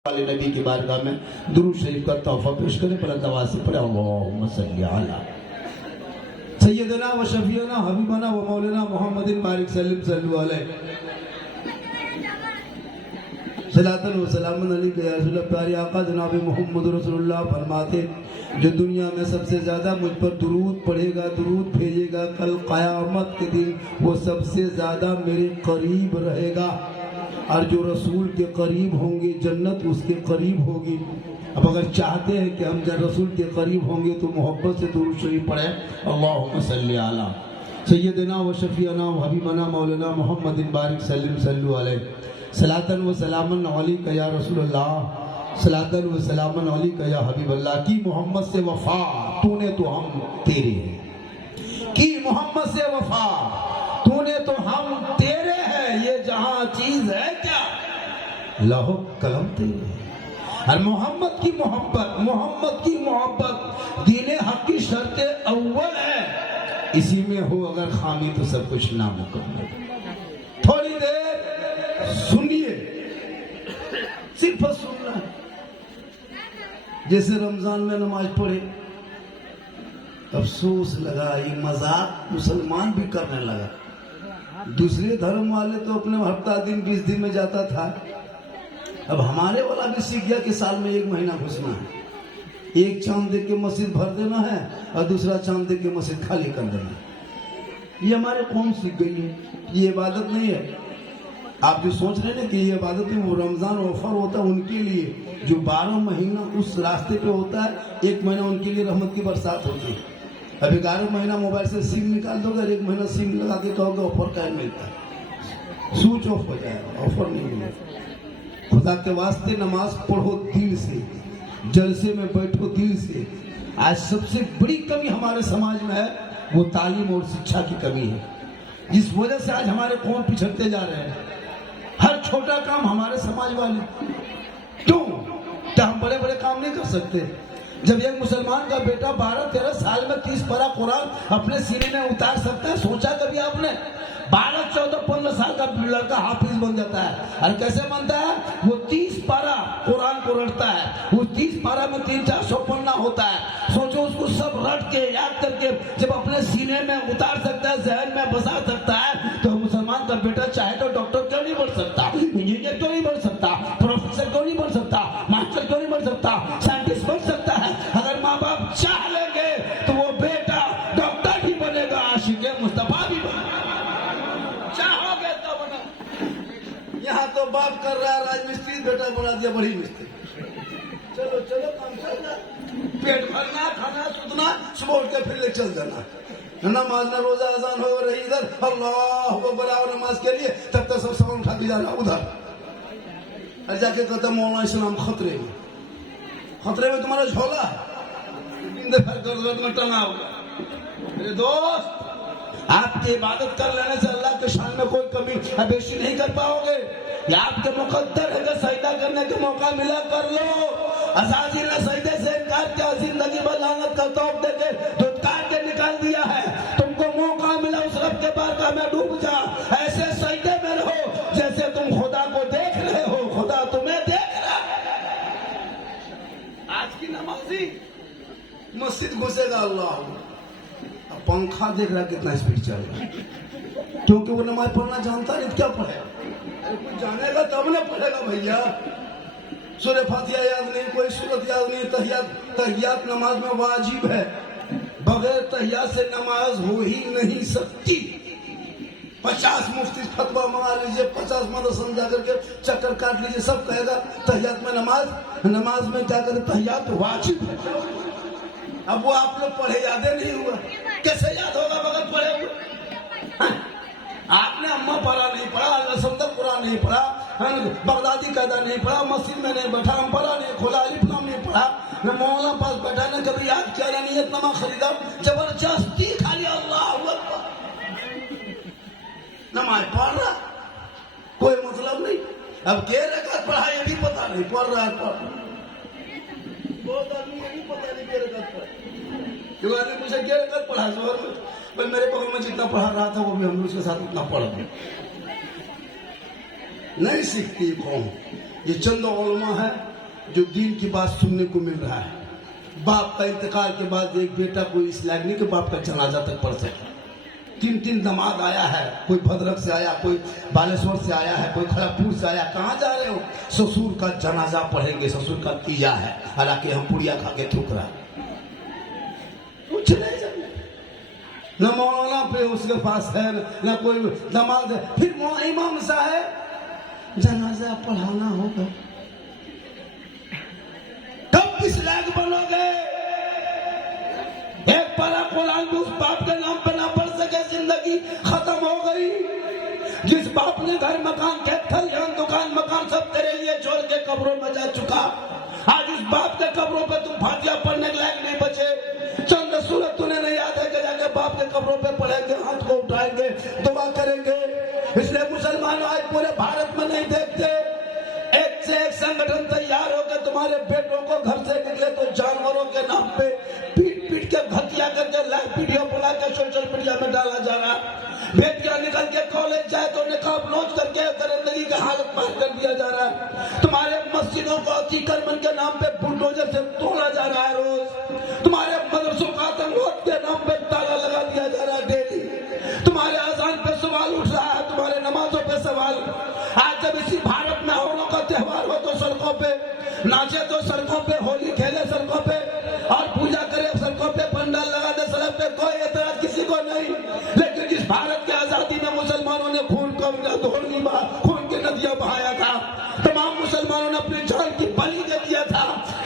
वाले नबी की बारगाह में दुरूद शरीफ का तोहफा पेश करें। बुलंद आवाज से पढ़े अल्लाहुम्मा सल्ली अला सय्यदना व शफीना हबीबना व मौलाना मुहम्मदिन बारिक सल्लम सल्लु अलैहि सलातन व सलामन अलैका या रसूल प्यारे आका जनाब मोहम्मद रसूलुल्लाह फरमाते जो दुनिया में सबसे ज्यादा मुझ पर दुरूद पढ़ेगा, दुरूद भेजेगा, कल क़यामत के दिन वो सबसे ज्यादा मेरे करीब रहेगा। और जो रसूल के करीब होंगे जन्नत उसके करीब होगी। अब अगर चाहते हैं कि हम जब रसूल के करीब होंगे तो मोहब्बत से दुरूद शरीफ पढ़े अल्लाहुम्मा सल्ली अला सय्यदना व शफीना व हबीबना मौलाना मुहम्मदिन बारिक सल्लम सल्लु अलैहि सलातन व सलामन अलैका या रसूलल्लाह सलातन व सलामन अलैका या हबीबल्लाह। की मोहम्मद से वफा तूने तो हम तेरे हैं, की मोहम्मद से वफा तूने तो हम तेरे हैं। ये जहां चीज है क्या लहो कलम तेरे है। और मोहम्मद की मोहब्बत दीने हक की शर्त अव्वल है। इसी में हो अगर खामी तो सब कुछ नामुकम्मल। थोड़ी देर सुनिए, सिर्फ सुनना है। जैसे रमजान में नमाज पढ़े, अफसोस लगा ये मजाक मुसलमान भी करने लगा। दूसरे धर्म वाले तो अपने हफ्ता दिन 20 दिन में जाता था, अब हमारे वाला भी सीख गया कि साल में 1 महीना घुसना है। एक चांद देख के मस्जिद भर देना है और दूसरा चांद देख के मस्जिद खाली कर देना है। ये हमारे कौम सीख गई है, ये इबादत नहीं है। आप जो सोच रहे हैं कि ये इबादत नहीं, वो रमजान ऑफर होता है उनके लिए जो 12 महीना उस रास्ते पे होता है। 1 महीना उनके लिए रहमत की बरसात होती है। अब 11 महीना मोबाइल से सिम निकाल दोगे, 1 महीना सिम लगा के कहोगे ऑफर क्या मिलता है, स्विच ऑफ हो जाएगा, ऑफर नहीं मिलेगा। खुदा के वास्ते नमाज पढ़ो दिल से, जलसे में बैठो दिल से। आज सबसे बड़ी कमी हमारे समाज में है वो तालीम और शिक्षा की कमी है, जिस वजह से आज हमारे कौम पिछड़ते जा रहे हैं। हर छोटा काम हमारे समाज वाले, क्यों क्या हम बड़े बड़े काम नहीं कर सकते? जब एक मुसलमान का बेटा 12-13 साल में 30 पारा कुरान अपने सीने में उतार सकता है, सोचा कभी आपने? 12-14-15 साल का लड़का हाफिज बन जाता है। और कैसे बनता है? वो 30 पारा कुरान को रटता है। उस 30 पारा में 300-400 पन्ना होता है। सोचो उसको सब रट के याद करके जब अपने सीने में उतार सकता है, जहन में बसा सकता है, तो मुसलमान का बेटा चाहे तो डॉक्टर क्यों नहीं बन सकता, इंजीनियर क्यों नहीं बन सकता, प्रोफेसर क्यों नहीं बन सकता, मास्टर क्यों नहीं बन सकता, साइंटिस्ट बन सकता है। अगर माँ बाप चाह लेंगे तो वो बेटा डॉक्टर भी बनेगा, आशिक़े मुस्तफा भी बनेगा। चाहोगे तो बनो। यहाँ तो बाप कर रहा है राजमिस्त्री, बेटा बना दिया बड़ी मिस्त्री। चलो चलो काम चल रहा, पेट भरना, खाना, सुतना, सुबह उठ के फिर ले चल जाना। नमाज ना रोजा अजान हो रही इधर, अल्लाह अकबर और नमाज के लिए, तब तक सब सामान उठा के जाना उधर। और जाके कहता मौलाना इस्लाम खतरे में तुम्हारा झोला है, में टना होगा। मेरे दोस्त, आपकी इबादत कर लेने से अल्लाह के शान में कोई कमी अबेशी नहीं कर पाओगे। या आपके मुकद्दर है कि सजदा करने का मौका मिला कर लो। अज़ाज़िल ने सजदे से इनकार किया, जिंदगी भर लानत का तौब देके धुतकार के निकाल दिया है। तुमको मौका मिला उस रब के बारगाह में डूब जा, ऐसे सजदे में रहो जैसे तुम खुदा को देख रहे हो, खुदा तुम्हें देख रहा है। आज की नमाजी मस्जिद घुसेगा, अल्लाह पंखा देख रहा कितना स्पीड चल रहा है, क्योंकि वो नमाज पढ़ना जानता नहीं, क्या पढ़ेगा? अरे कुछ जानेगा तब ना पढ़ेगा भैया। सूरह फातिहा याद नहीं, कोई सूरत याद नहीं। तहियात नमाज में वाजिब है, बगैर तहियात से नमाज हो ही नहीं सकती। 50 मुफ्ती फतवा मंगा लीजिए, 50 मदरसा जा करके चक्कर काट लीजिए, सब कहेगा तहियात में नमाज में क्या करे, तहियात वाजिब है। अब वो आप लोग पढ़े याद नहीं हुआ, कैसे याद होगा बगैर पढ़े हुए? आपने अम्मा पढ़ा नहीं पढ़ा, समदर कुरान नहीं पढ़ा, बगदादी कायदा नहीं पढ़ा, मस्जिद में नहीं बैठा, हम पढ़ा नहीं, खोला अलिफ लाम नहीं पढ़ा, न मौलाना पास बैठा, न कभी याद किया, ना नियत नमा खरीदा, जबरदस्ती खाली अल्लाह अकबर नमाज पढ़ रहा, कोई मतलब नहीं। अब के रकात पढ़ा ये भी पता नहीं, पढ़ रहा है पढ़। बहुत आदमी ये भी पता नहीं के रकात पढ़ा, जो आदमी मुझे के रकात पढ़ा जोहर में, भाई मेरे बगल में जितना पढ़ा रहा था वो भी हम लोग उसके साथ उतना पढ़ नहीं सीखती कौम। ये चंद उलमा है जो दीन की बात सुनने को मिल रहा है। बाप का इंतकाल के बाद एक बेटा कोई इस लायक नहीं कि बाप का जनाजा तक पढ़ सके। 3 दामाद आया है, कोई भद्रक से आया, कोई बालेश्वर से आया है, कोई खड़गपुर से आया। कहाँ जा रहे हो? ससुर का जनाजा पढ़ेंगे, ससुर का तीजा है। हालांकि हम पुड़िया खा के थूक रहा, कुछ नहीं जाने। न मौलाना पे उसके पास है, न कोई दामाद है। फिर इमाम साहब जनाजा पढ़ाना होगा, कब किस लायक बनोगे? एक पारा कुरान भी उस बाप के नाम पे ना पढ़ सके, जिंदगी खत्म हो गई। जिस बाप ने घर मकान खेत खलिहान दुकान मकान सब तेरे लिए छोड़ के कब्रों में जा चुका, आज उस बाप के कब्रों पे तुम फातिहा पढ़ने के लायक नहीं बचे। चंद सूरत तूने नहीं याद है कि जाके बाप के कब्रों पे पढ़ेंगे, हाथ को उठाएंगे, दुआ करेंगे। इसलिए मुसलमान आज पूरे भारत में नहीं देखते। एक से एक संगठन तैयार होकर तुम्हारे बेटों को घर से निकले तो जानवरों के नाम पे पीट के घटिया करके लाइव वीडियो बना के सोशल मीडिया में डाला जा रहा है। बेटियां निकल के कॉलेज जाए तो निकाब नोच करके दरिंदगी की हालत पार कर दिया जा रहा है। तुम्हारे मस्जिदों को अतीकरमन के नाम पे बुलडोजर से तोड़ा जा रहा है रोज। तुम्हारे मदरसों का आतंकवाद के नाम पे ताला लगा दिया जा रहा है डेली। तुम्हारे अजान पे सवाल उठ रहा है, तुम्हारे नमाजों पे सवाल। आज जब इसी भारत में औरों का त्योहार हो तो सड़कों पे नाचे, तो सड़कों पे होली खेले सड़कों पे, और पूजा करे सड़कों पे, पंडाल लगा दे सड़क पे, कोई एतराज किसी को नहीं। लेकिन जिस भारत की आजादी में मुसलमानों ने खून की नदियां बहाया था, तमाम मुसलमानों ने अपनी जान की बलि दे दिया था।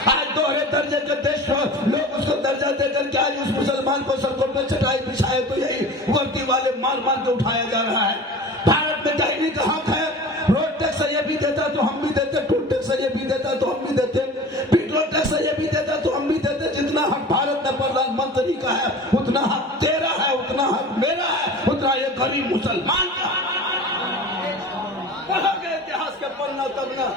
आज दोहरे दर्जे के देश लोग उसको दर्जा देकर के आज उस मुसलमान को सड़कों पे चटाई बिछाए तो यही वर्दी वाले मार मार के उठाया जा रहा है। भारत में डायनी का हक है, रोड टैक्स ये भी देता तो हम भी देते, टोल टैक्स ये भी देता तो हम भी देते, पेट्रोल टैक्स ये भी देता तो हम भी देते। जितना हक भारत में प्रधानमंत्री का है उतना हक तेरा है, उतना हक मेरा है, उतना ये गरीब मुसलमान का। पढ़ोगे इतिहास के पन्ना तब ना।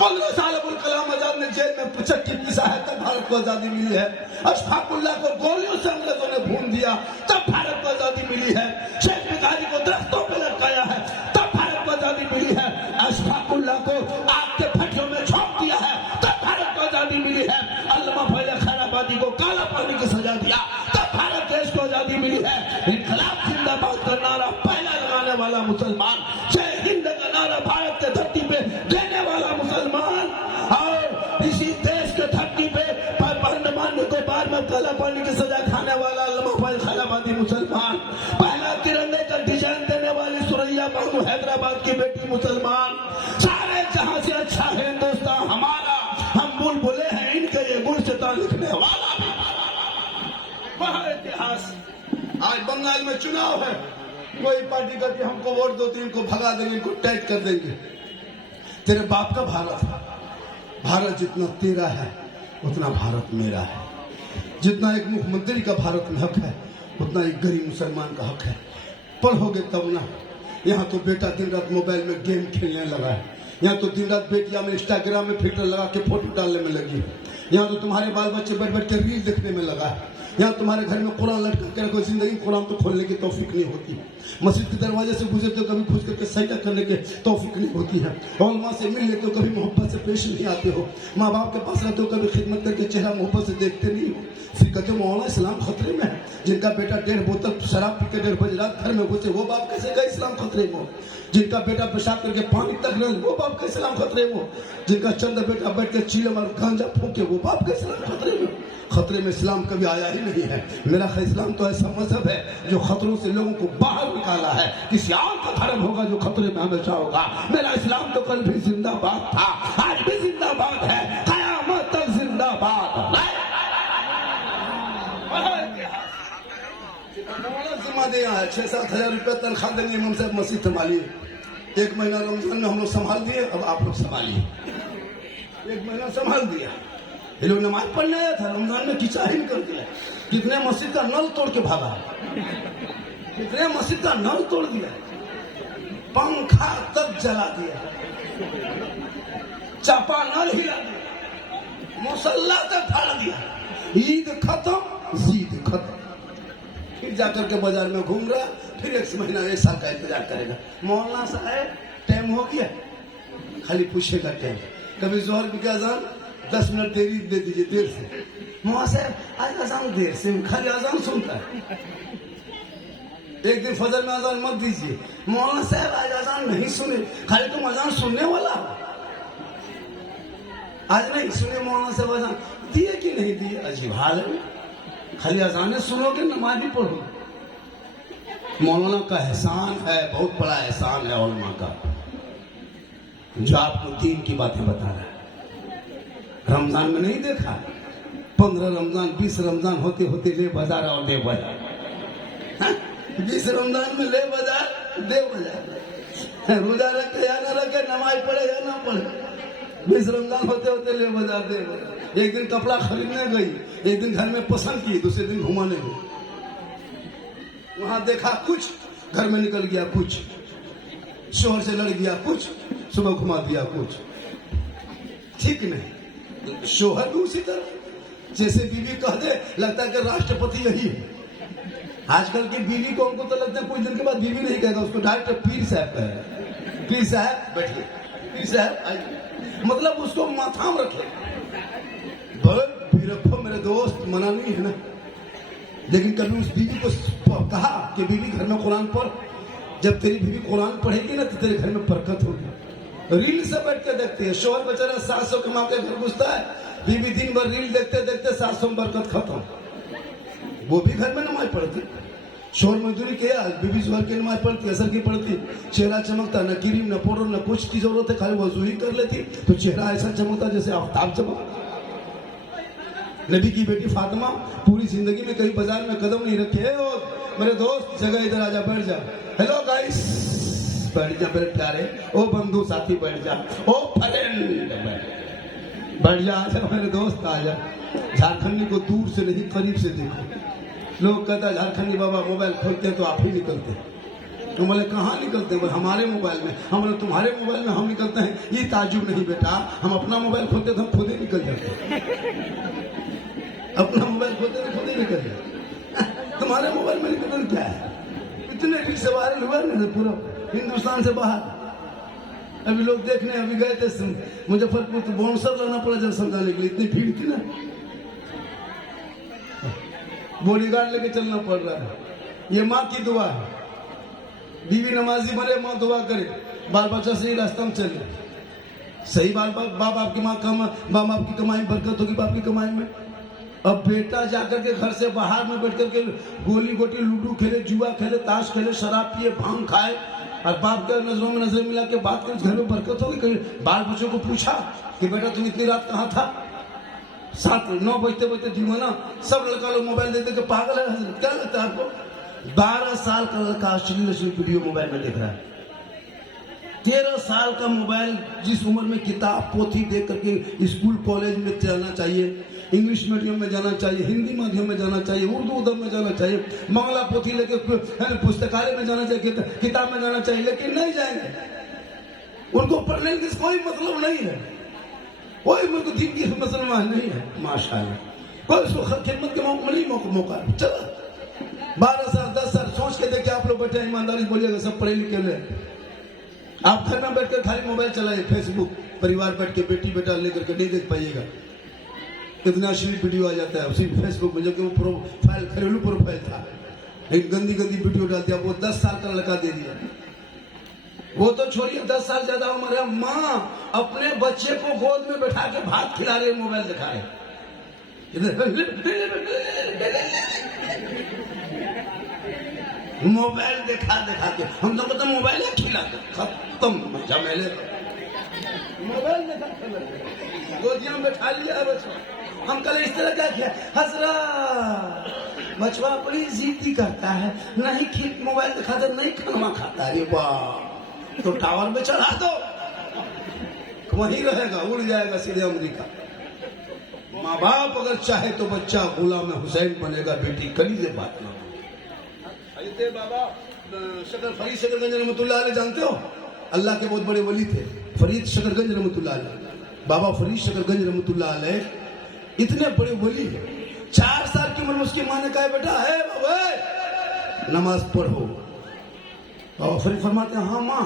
15 साल अबुल कलाम आजाद ने जेल में चक्की पीसा है, तब भारत को आजादी मिली है। अशफाकुल्लाह को गोलियों से अंग्रेजों ने भून दिया, तब भारत को आजादी मिली है। शेख भिखारी को दरख्तों पर लटकाया है, तब भारत को आजादी मिली है। अशफाकुल्लाह को आग के भट्ठों में झोंक दिया है, तब भारत को आजादी मिली है। अल्लामा फैज़ खैराबादी को काला पानी की सजा दिया, तब भारत देश को आजादी मिली है। इनकलाब जिंदाबाद का नारा पहला लगाने वाला मुसलमान, जय हिंद का नारा भारत के धरती पे देने वाला मुसलमान, और इसी देश के धरती पे अंडमान निकोबार में काला पानी की सजा खाने वाला अल्लामा फैज़ खैराबादी मुसलमान, पहला तिरंगे का डिजाइन देने वाली सुरैया बानू हैदराबाद की बेटी मुसलमान। सारे जहां से अच्छा हिंदुस्तान हमारा, हम बुलबुले हैं इनके, ये गुलसिता लिखने वाला भी वह इतिहास। आज बंगाल में चुनाव है, कोई पार्टी करके हमको वोट दो तो इनको भगा देंगे, इनको टैग कर देंगे। तेरे बाप का भारत है, भारत जितना तेरा है उतना भारत मेरा है। जितना एक मुख्यमंत्री का भारत में हक है उतना एक गरीब मुसलमान का हक है। पढ़ोगे तब ना। यहाँ तो बेटा दिन रात मोबाइल में गेम खेलने लगा है, यहाँ तो दिन रात बेटियां में इंस्टाग्राम में फिल्टर लगा के फोटो डालने में लगी है, यहाँ तो तुम्हारे बाल बच्चे बैठ बैठ के रील देखने में लगा है, यहाँ तुम्हारे घर में कुरान लटका के रखो। जिंदगी कुरान तो खोलने की तौफीक नहीं होती, मस्जिद के दरवाजे से गुजरते हो कभी घुस करके सजदा करने की तौफीक नहीं होती है, उलमा से मिल लेते हो कभी मोहब्बत से पेश नहीं आते हो, माँ बाप के पास रहते हो कभी खिदमत करके चेहरा मोहब्बत से देखते नहीं हो। फिर कहते हो मौलाना इस्लाम खतरे में है। जिनका बेटा 1.5 बोतल शराब पी के 1.5 बजे रात घर में घुसे, वो बाप कैसे का इस्लाम खतरे में हो? जिनका बेटा पेशाब करके पानी तक न, वो बाप का इस्लाम खतरे में हो? जिनका चंद बेटा बैठ के चीलम और गांजा फूके, वो बाप का इस्लाम खतरे में? खतरे में इस्लाम कभी आया ही नहीं है। मेरा इस्लाम तो ऐसा मजहब है जो खतरों से लोगों को बाहर निकाला है। किसी और का धर्म होगा जो खतरे में हमेशा होगा। मेरा इस्लाम तो कल भी जिंदाबाद था, आज भी जिंदाबाद है, कयामत तक जिंदाबाद। जिम्मा दिया है 6-7 हजार रुपया तनख्वाह देंगे इमाम साहब, मस्जिद संभालिए। 1 महीना रमजान में हम लोग संभाल दिए, अब आप लोग संभालिए। 1 महीना संभाल दिया। ये लोग नमाज पढ़ने आया था, रमजान में किचाहिन कर दिया। कितने मस्जिद का नल तोड़ के भागा, कितने मस्जिद का नल तोड़ दिया, पंखा तक जला दिया, चापा नल हिला दिया, मुसल्ला तक फाड़ दिया। ईद खत्म, जीद खत्म। फिर जाकर के बाजार में घूम रहा, फिर 1 महीना 1 साल का इंतजार करेगा। मौलाना साहब टाइम हो गया, खाली पूछेगा टाइम। कभी जोहर की अजान 10 मिनट देरी दे दीजिए, देर से। मौलाना साहब आज अजान देर से, खाली अजान सुनता है। एक दिन फजर में अजान मत दीजिए। मौलाना साहब आज अजान नहीं सुने, खाली तुम अजान सुनने वाला हो। आज नहीं सुने मौलाना साहब अजान दिए कि नहीं दिए, अजीब हाल है। खाली अजान सुनोगे, नमाज भी पढ़ो। मौलाना का एहसान है, बहुत बड़ा एहसान है उलमा का, जो आपको दीन की बातें बता रहा है। रमजान में नहीं देखा, 15 रमजान 20 रमजान होते होते ले बाजार और दे बाजार, 20 रमजान में ले बाजार दे बाजार, रोजा रखे या ना रखे, नमाज पढ़े या ना पढ़े, 20 रमजान होते होते ले बाजार दे बाजार। एक दिन कपड़ा खरीदने गई, एक दिन घर में पसंद की, दूसरे दिन घुमाने गई। वहां देखा कुछ, घर में निकल गया कुछ, शोहर से लड़ गया कुछ, सुबह घुमा दिया कुछ। ठीक नहीं। शोहर भी उसी तरह, जैसे बीवी कह दे लगता है कि राष्ट्रपति यही है। आजकल की बीवी को हमको तो लगता है कुछ दिन के बाद बीवी नहीं कहेगा, उसको डायरेक्ट पीर साहब कहेगा। पीर साहब बैठिए, पीर साहब आइए, मतलब उसको माथा में रखे। रखो मेरे दोस्त, मना नहीं है ना। लेकिन कभी उस बीवी को कहा कि बीवी घर में कुरान पढ़। जब तेरी बीवी कुरान पढ़ेगी ना तो तेरे घर में बरकत होगी। रील से बैठ के देखती है, शोहर बेचारा 700 कमा के घर घुसता है, बीवी दिन भर रील देखते देखते 700 में बरकत खत्म। वो भी घर में नमाज पढ़ती, शोहर मजदूरी किया, बीबी जोहर की नमाज पढ़ती, असर की पढ़ती, चेहरा चमकता, न क्रीम न पाउडर न कुछ की जरूरत है, खाली वजू ही कर लेती तो चेहरा ऐसा चमकता जैसे आफ्ताब चमकता। नबी की बेटी फातिमा पूरी जिंदगी में कहीं बाजार में कदम नहीं रखे। ओ मेरे दोस्त, जगह इधर आजा, बैठ जा। हेलो गाइस, बैठ जा मेरे प्यारे। ओ बंधु साथी बैठ जा, ओ फ्रेंड बैठ जा, आजा मेरे दोस्त आजा। झारखंडी को दूर से नहीं करीब से देखो। लोग कहता है झारखंडी बाबा मोबाइल खोलते हैं तो आप ही निकलते हैं। तो बोले कहाँ निकलते हैं? बोले हमारे मोबाइल में। हम बोले तुम्हारे मोबाइल में हम निकलते हैं, ये ताजुब नहीं बेटा, हम अपना मोबाइल खोलते तो हम खुद ही निकल जाते। अपना मोबाइल खोलते तो खुद ही निकल जाते। तुम्हारे मोबाइल में निकलना क्या है? इतने रील से वायरल हुआ ना पूरा हिंदुस्तान से बाहर। अभी लोग देखने अभी गए थे मुजफ्फरपुर, तो बाउंसर लाना पड़ा जब समझाने के लिए, इतनी भीड़ थी ना, बॉडीगार्ड लेके चलना पड़ रहा है। ये माँ की दुआ है, बीवी नमाजी बने, माँ दुआ करे, बाल बच्चा सही रास्ता में चले, सही बाल बाप आपकी माँ बाप बाप की कमाई बरकत होगी, बाप की कमाई में। अब बेटा जाकर के घर से बाहर में बैठ करके गोली गोटी लूडो खेले, जुआ खेले, ताश खेले, शराब पिए, भांग खाए, और बाप के नजरों में नजर मिला के बात कर, घर में बरकत होगी? कहीं बाल बच्चों को पूछा कि बेटा तुम इतनी रात कहाँ था? 7-9 बजते बजते दीवाना, सब लड़का लोग मोबाइल देते के पागल है। क्या लगता है आपको? 12 साल का लड़का अश्लील वीडियो मोबाइल में देख रहा है। 13 साल का मोबाइल, जिस उम्र में किताब पोथी देख करके स्कूल कॉलेज में जाना चाहिए, इंग्लिश मीडियम में जाना चाहिए, हिंदी माध्यम में जाना चाहिए, उर्दू उदम में जाना चाहिए, बांग्ला पोथी लेके पुस्तकालय में जाना चाहिए, किताब में जाना चाहिए, लेकिन नहीं जाएंगे। उनको पढ़ने की कोई मतलब नहीं है, कोई उनको दीन की मुसलमान नहीं है, माशाअल्लाह। कोई उसको खिदमत के मौका चला। 12 साल 10 साल सोच के देखिए आप लोग बैठे, ईमानदारी बोलिएगा, सब पढ़े लिखे हुए। आप घर में बैठ कर खाली मोबाइल चलाइए, फेसबुक, परिवार बैठ के बेटी बेटा लेकर के नहीं देख पाइएगा। कितना अश्लील वीडियो आ जाता है उसी फेसबुक में, जबकि वो प्रोफाइल घरेलू प्रोफाइल था, एक गंदी गंदी वीडियो डाल दिया। वो 10 साल का लड़का दे दिया। वो तो छोड़िए, 10 साल ज्यादा उम्र है, माँ अपने बच्चे को गोद में बैठा के भात खिला रहे, मोबाइल दिखा रहे। मोबाइल दिखा के हम तो मतलब मोबाइल खिला के खत्म झमेले। मोबाइल देखा, गोदिया में बैठा लिया बच्चा। हम कल इस तरह क्या किया, हजरा बचवा बड़ी जिद्दी करता है, नहीं खींच मोबाइल दिखा दे, नहीं खाना खाता। अरे वाह, तो टावर में चढ़ा दो, वहीं रहेगा, उड़ जाएगा सीधे अमेरिका। माँ बाप अगर चाहे तो बच्चा गुलाम हुसैन बनेगा, बेटी कलीजे बात ना। बाबा फरीद शकरगंज रहमतुल्लाह अलैह जानते हो, अल्लाह के बहुत बड़े वली थे, फरीद शकरगंज रहमतुल्लाह अलैह। बाबा फरीद शकरगंज रहमतुल्लाह अलैह इतने बड़े वली, 4 साल की उम्र में उसकी माँ ने कहा, बेटा है बाबा नमाज पढ़ो। बाबा फरीद फरमाते हैं, हाँ माँ,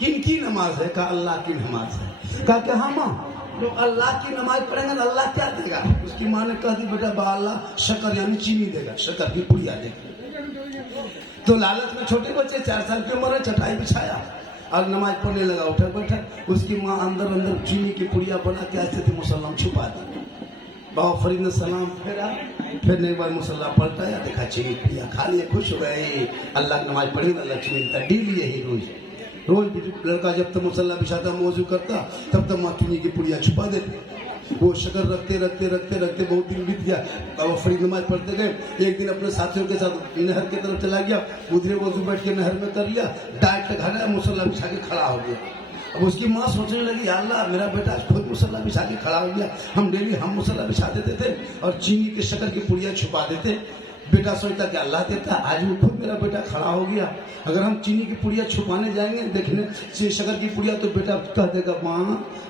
किन की नमाज है? कहा अल्लाह की नमाज है। कहा कि हाँ माँ, लोग अल्लाह की नमाज पढ़ेंगे ना, अल्लाह क्या देगा? उसकी माँ ने कह दी बेटा बा अल्लाह शक्कर यानी चीनी देगा, शक्कर की पुड़िया देगा। तो लालच में छोटे बच्चे 4 साल की उम्र है, चटाई बिछाया और नमाज पढ़ने लगा, उठा बैठा। उसकी माँ अंदर अंदर चीनी की पुड़िया बना के ऐसे थे मुसल्ला छुपा दी। बाबा फरीद ने सलाम फेरा, फिर एक बार मुसल्ला पलटाया, देखा चीनी पुड़िया खा लिए, खुश हो गए। अल्लाह की नमाज पढ़ी ना, लक्ष्मी का डेली यही रोज लड़का जब तक मुसल्ला बिछाता मौजू करता तब तक माँ चीनी की पुड़िया छुपा देती। वो शक्कर रखते रखते रखते रखते बहुत दिन बीत गया। बाबा फरीद नमाज पढ़ते गए। एक दिन अपने साथियों के साथ नहर की तरफ चला गया, उधरे वजू बैठ के नहर में कर लिया, डायरेक्ट घर आया, मुसल्ला बिछा के खड़ा हो गया। अब उसकी माँ सोचने लगी अल्लाह मेरा बेटा खुद मुसल्ला बिछा के खड़ा हो गया, हम डेली हम मुसल्ला बिछा देते थे और चीनी के शक्कर की पुड़िया छुपा देते। बेटा सोचता कि अल्लाह देता, आज वो खुद मेरा बेटा खड़ा हो गया। अगर हम चीनी की पुड़िया छुपाने जाएंगे देखने शक्कर की पुड़िया तो बेटा कह देगा माँ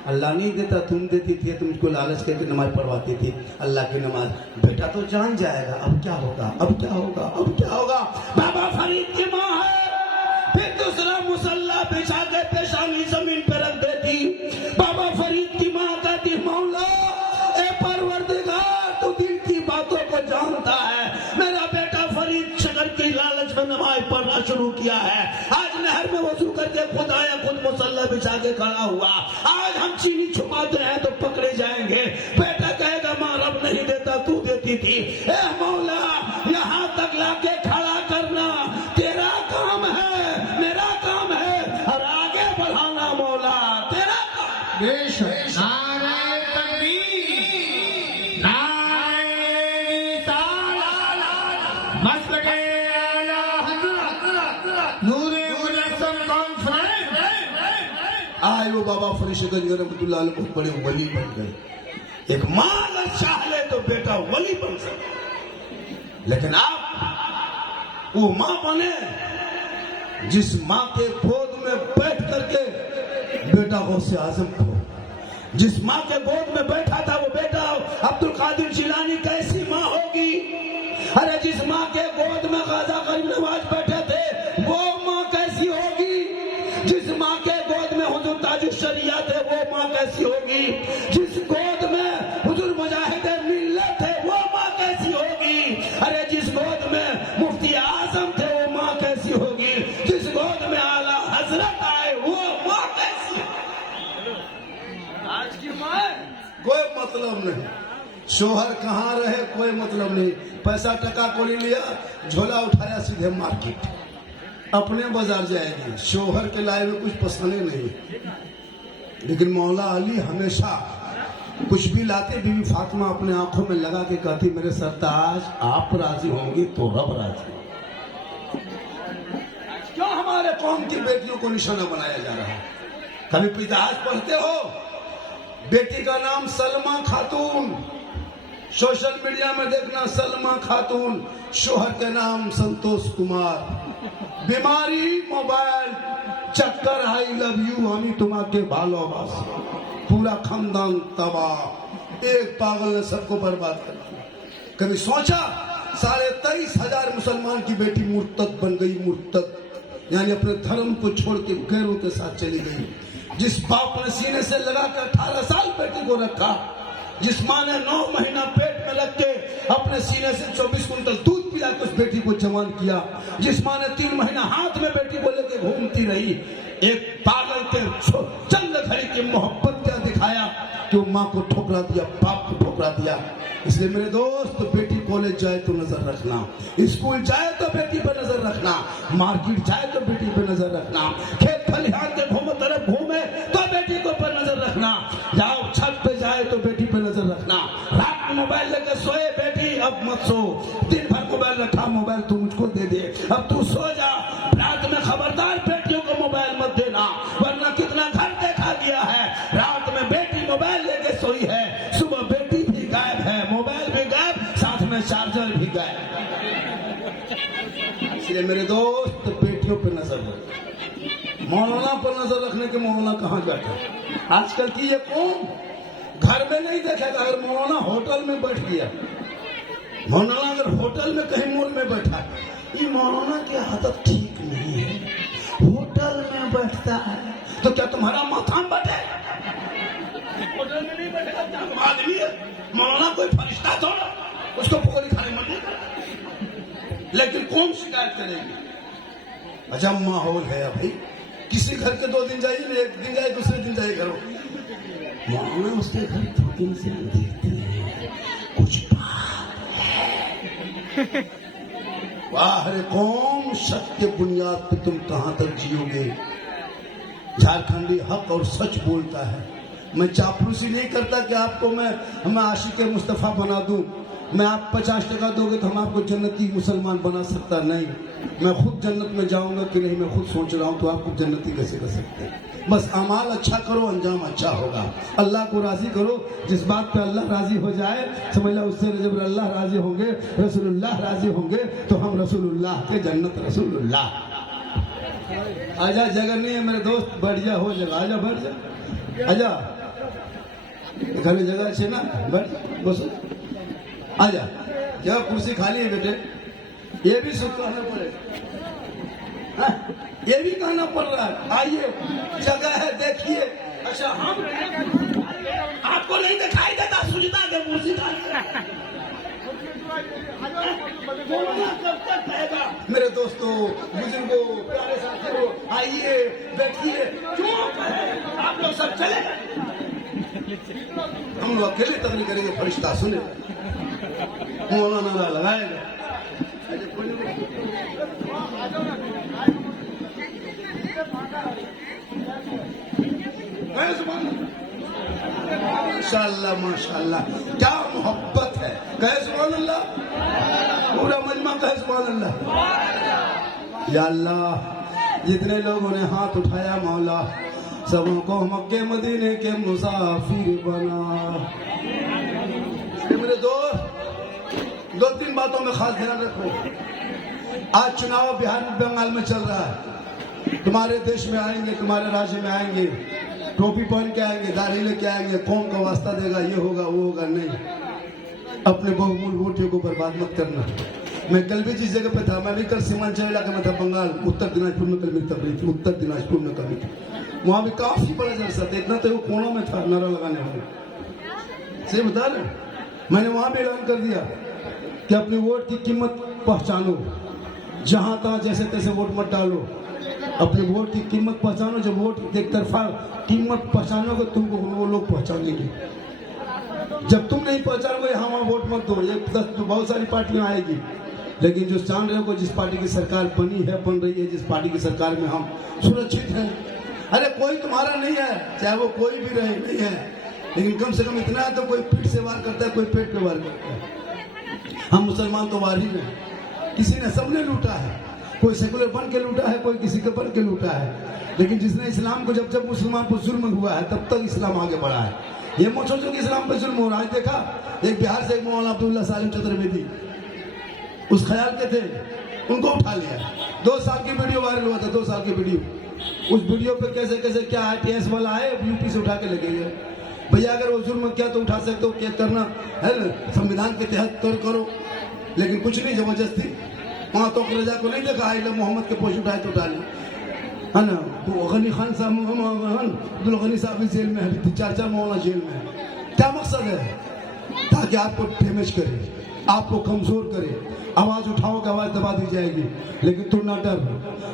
अल्लाह नहीं देता, तुम देती थी, तुमको लालच करके नमाज पढ़वाती थी, अल्लाह की नमाज। बेटा तो जान जाएगा अब क्या होगा, अब क्या होगा, अब क्या होगा। बाबा फरीद की माँ है, फिर दूसरा मुसल्ला बिछा के पेशानी जमीन पर रख देती। बाबा फरीद की माँ कहती मौला ए परवरदिगार तू दिल की बातों को जानता है, मेरा बेटा फरीद शक्कर की लालच में नमाज पढ़ना शुरू किया है। आज नहर में वजू करके खुद आया, खुद मुसल्ला बिछा के खड़ा हुआ। आज हम चीनी छुपाते हैं तो पकड़े जाएंगे। बेटा कहेगा माँ रब नहीं देता, तू देती थी। ए मौला यहाँ तक लाके खड़ा करना तेरा काम है, मेरा काम है, और आगे बढ़ाना मौला तेरा काम। आज वो बाबा फरीद रहमतुल्लाह अलैह बहुत बड़े वली बन गए। एक माँ अगर चाह ले तो बेटा वली बन सकता, लेकिन आप वो माँ बने जिस माँ के गोद में बैठ करके बेटा गौसे आजम को, जिस माँ के गोद में बैठा था वो बेटा अब्दुल कादिर जिलानी कैसी माँ होगी। अरे जिस माँ के गोद में ख्वाजा गरीब नवाज बैठे थे वो माँ कैसी होगी। जिस माँ के गोद में हुजूर ताजुल शरिया थे वो माँ कैसी होगी। जिस गोद में हुजूर मुजाहिद मिल्लत थे वो माँ कैसी होगी। अरे जिस गोद में मुफ्ती आजम थे वो माँ कैसी होगी। जिस गोद में आला हजरत आए वो माँ कैसी। आज की माँ कोई मतलब नहीं, शोहर कहाँ रहे कोई मतलब नहीं, पैसा टका को ले लिया, झोला उठाया सीधे मार्केट, अपने बाजार जाएगी, शोहर के लाए में कुछ पसंद नहीं। लेकिन मौला अली हमेशा कुछ भी लाते, बीवी फातिमा अपने आंखों में लगा के कहती मेरे सरताज आप राजी होंगे तो रब राजी। क्यों हमारे कौम की बेटियों को निशाना बनाया जा रहा है? कभी इतिहास पढ़ते हो? बेटी का नाम सलमा खातून, सोशल मीडिया में देखना सलमा खातून, शोहर के नाम संतोष कुमार, बीमारी मोबाइल, चक्कर आई लव यू हमी तुम्हारे भालोबासी, पूरा खानदान तबाह, एक पागल ने सबको बर्बाद कर दिया। कभी सोचा 23,500 मुसलमान की बेटी मुर्तद बन गई, मुर्तद यानी अपने धर्म को छोड़ के गैरों के साथ चली गई। जिस बाप ने सीने से लगाकर 18 साल बेटी को रखा, जिस माँ ने 9 महीना पेट में रख के अपने सीने से 24 कुंटल दूध पिला के उस बेटी को जवान किया, जिस माँ ने 3 महीना हाथ में बेटी को लेके घूमती रही, एक पागल के चंद घड़ी की मोहब्बत क्या दिखाया कि वो माँ को ठोकरा दिया, बाप को ठोकरा दिया। इसलिए मेरे दोस्त बेटी कॉलेज जाए तो नजर रखना, स्कूल जाए तो बेटी पर नजर रखना, मार्केट जाए तो बेटी पर नजर रखना, खेत खलिहान के तरफ घूमे तो बेटी को पर नजर रखना, जाओ छत पे जाए तो बेटी पे नजर रखना। रात में मोबाइल लेकर सोए बेटी अब मत सो, दिन भर मोबाइल रखा, मोबाइल तू मुझको दे दे, अब तू सो जा। रात में खबरदार बेटियों को मोबाइल मत देना, वरना कितना घर देखा गया है, रात में बेटी मोबाइल लेके सोई है, सुबह बेटी भी गायब है, मोबाइल भी गायब, साथ में चार्जर भी गायब। इसलिए मेरे दोस्त बेटियों पे नजर रख, मौलाना पर नजर रखने के मौलाना कहाँ बैठा। आजकल की ये कौन घर में नहीं देखेगा, अगर मौलाना होटल में बैठ गया, मौलाना अगर होटल में कहीं मॉल में बैठा, ये मौलाना की आदत ठीक नहीं है, होटल में बैठता है तो क्या तुम्हारा माथा में बैठे? आदमी है, मौलाना कोई फरिश्ता थोड़ा, उसको पकौड़ी खाने मन नहीं करता। लेकिन कौन शिकायत करेगी? अजब माहौल है भाई। किसी घर के 2 दिन जाइए, एक दिन जाए दूसरे दिन जाइए घर, मौलाना उसके घर 2 दिन से देखते हैं, कुछ बात है। वाह रे कौम, सत्य बुनियाद पे तुम कहां तक जियोगे? झारखंडी हक और सच बोलता है। मैं चापलूसी नहीं करता कि आपको मैं आशिक मुस्तफ़ा बना दूं। मैं आप 50% दोगे तो हम आपको जन्नती मुसलमान बना सकता नहीं। मैं खुद जन्नत में जाऊंगा कि नहीं, मैं खुद सोच रहा हूं, तो आपको जन्नती कैसे कर सकते हैं? बस अमाल अच्छा करो, अंजाम अच्छा होगा। अल्लाह को राजी करो, जिस बात पे अल्लाह राजी हो जाए समझ लो, उससे जब अल्लाह राजी होंगे, रसूलुल्लाह राजी होंगे, तो हम रसूलुल्लाह के जन्नत रसूलुल्लाह। आजा, जगह नहीं है मेरे दोस्त, बैठ जा, हो जगह, आजा बैठ जा, आजा, घर में जगह अच्छी ना, बैठ बस, आजा, जगह कुर्सी खाली है बेटे, ये भी सुख कहना पड़ेगा, ये भी कहना पड़ रहा है, आइए, जगह है देखिए। अच्छा, हम आपको नहीं दिखाई देता, सुझता के कुर्सी मेरे दोस्तों, बुजुर्गों, प्यारे साथियों, आइए बैठिए, चुप है, आप लोग सब चले गए, हम लोग अकेले तकलीफ करेंगे, फरिश्ता सुने, मौलाना नारा लगाएगा। माशाअल्लाह माशाअल्लाह, क्या मोहब्बत है, कहे सुभान अल्लाह, पूरा मजमा कहे सुभान अल्लाह। या अल्लाह, जितने लोगों ने हाथ उठाया मौला, सबों को मक्के मदीने के मुसाफिर बना। मेरे दोस्त, 2-3 बातों में खास ध्यान रखो। आज चुनाव बिहार में, बंगाल में चल रहा है, तुम्हारे देश में आएंगे, तुम्हारे राज्य में आएंगे, टोपी पहन के आएंगे, दाढ़ी लेके आएंगे, कौन का वास्ता देगा, ये होगा वो होगा, नहीं। अपने बहुमूल वोटों को बर्बाद मत करना। मैं कल भी जिस जगह पे था, मैं भी कल सीमांचल इलाके में था, बंगाल, उत्तर दिनाजपुर में कल मेरी तकरीर थी, उत्तर दिनाजपुर में कभी थी, वहां भी काफी बड़ा जलसा था, इतना तो वो कोनों में था नारा लगाने वाले। सही बता रहे, मैंने वहां भी ऐलान कर दिया कि अपनी वोट की कीमत पहचानो, जहां तहां जैसे तैसे वोट मत डालो, अपने वोट की कीमत पहचानो। जब वोट एक तरफा कीमत पहचानोगे, तुमको वो लोग पहचानेंगे। जब तुम नहीं पहचानोगे, हाँ वहाँ वोट मत दो। ये बहुत सारी पार्टियां आएगी, लेकिन जो जान रहे हो, जिस पार्टी की सरकार बनी है, बन रही है, जिस पार्टी की सरकार में हम सुरक्षित हैं, अरे कोई तुम्हारा नहीं है, चाहे वो कोई भी रहे, नहीं है, लेकिन कम से कम इतना है तो कोई पीठ से वार करता है, कोई पेट पे वार करता है। हम मुसलमान तो वार ही में, किसी ने, सबने लूटा है, कोई सेकुलर बन के लूटा है, कोई किसी के बन के लूटा है, लेकिन जिसने इस्लाम को, जब मुसलमान पर जुल्म हुआ है, तब तक इस्लाम आगे बढ़ा है। ये मत सोचो कि इस्लाम पे जुल्म हो रहा है। देखा, एक बिहार से एक मौलाना अब्दुल्ला सालिम चतुर्वेदी, उस ख्याल के थे, उनको उठा लिया। 2 साल की वीडियो वायरल हुआ था, 2 साल की वीडियो। उस वीडियो पे कैसे कैसे क्या IPS वाला आए, यूपी से उठा के लगे गए। भैया अगर वो जुल्म किया तो उठा सकते हो, क्या करना है ना, संविधान के तहत करो, लेकिन कुछ नहीं जबरदस्ती। वहां तो रजा को नहीं देखा, मोहम्मद के पोष उठाए तो उठा लिया, है ना। तो गनी खान साहब, अब्दुल गनी साहब भी जेल में है, 4 मौलाना जेल में है। क्या मकसद है? ताकि आपको डैमेज करे, आपको कमजोर करे। आवाज उठाओगे, आवाज दबा दी जाएगी, लेकिन तुम ना डर,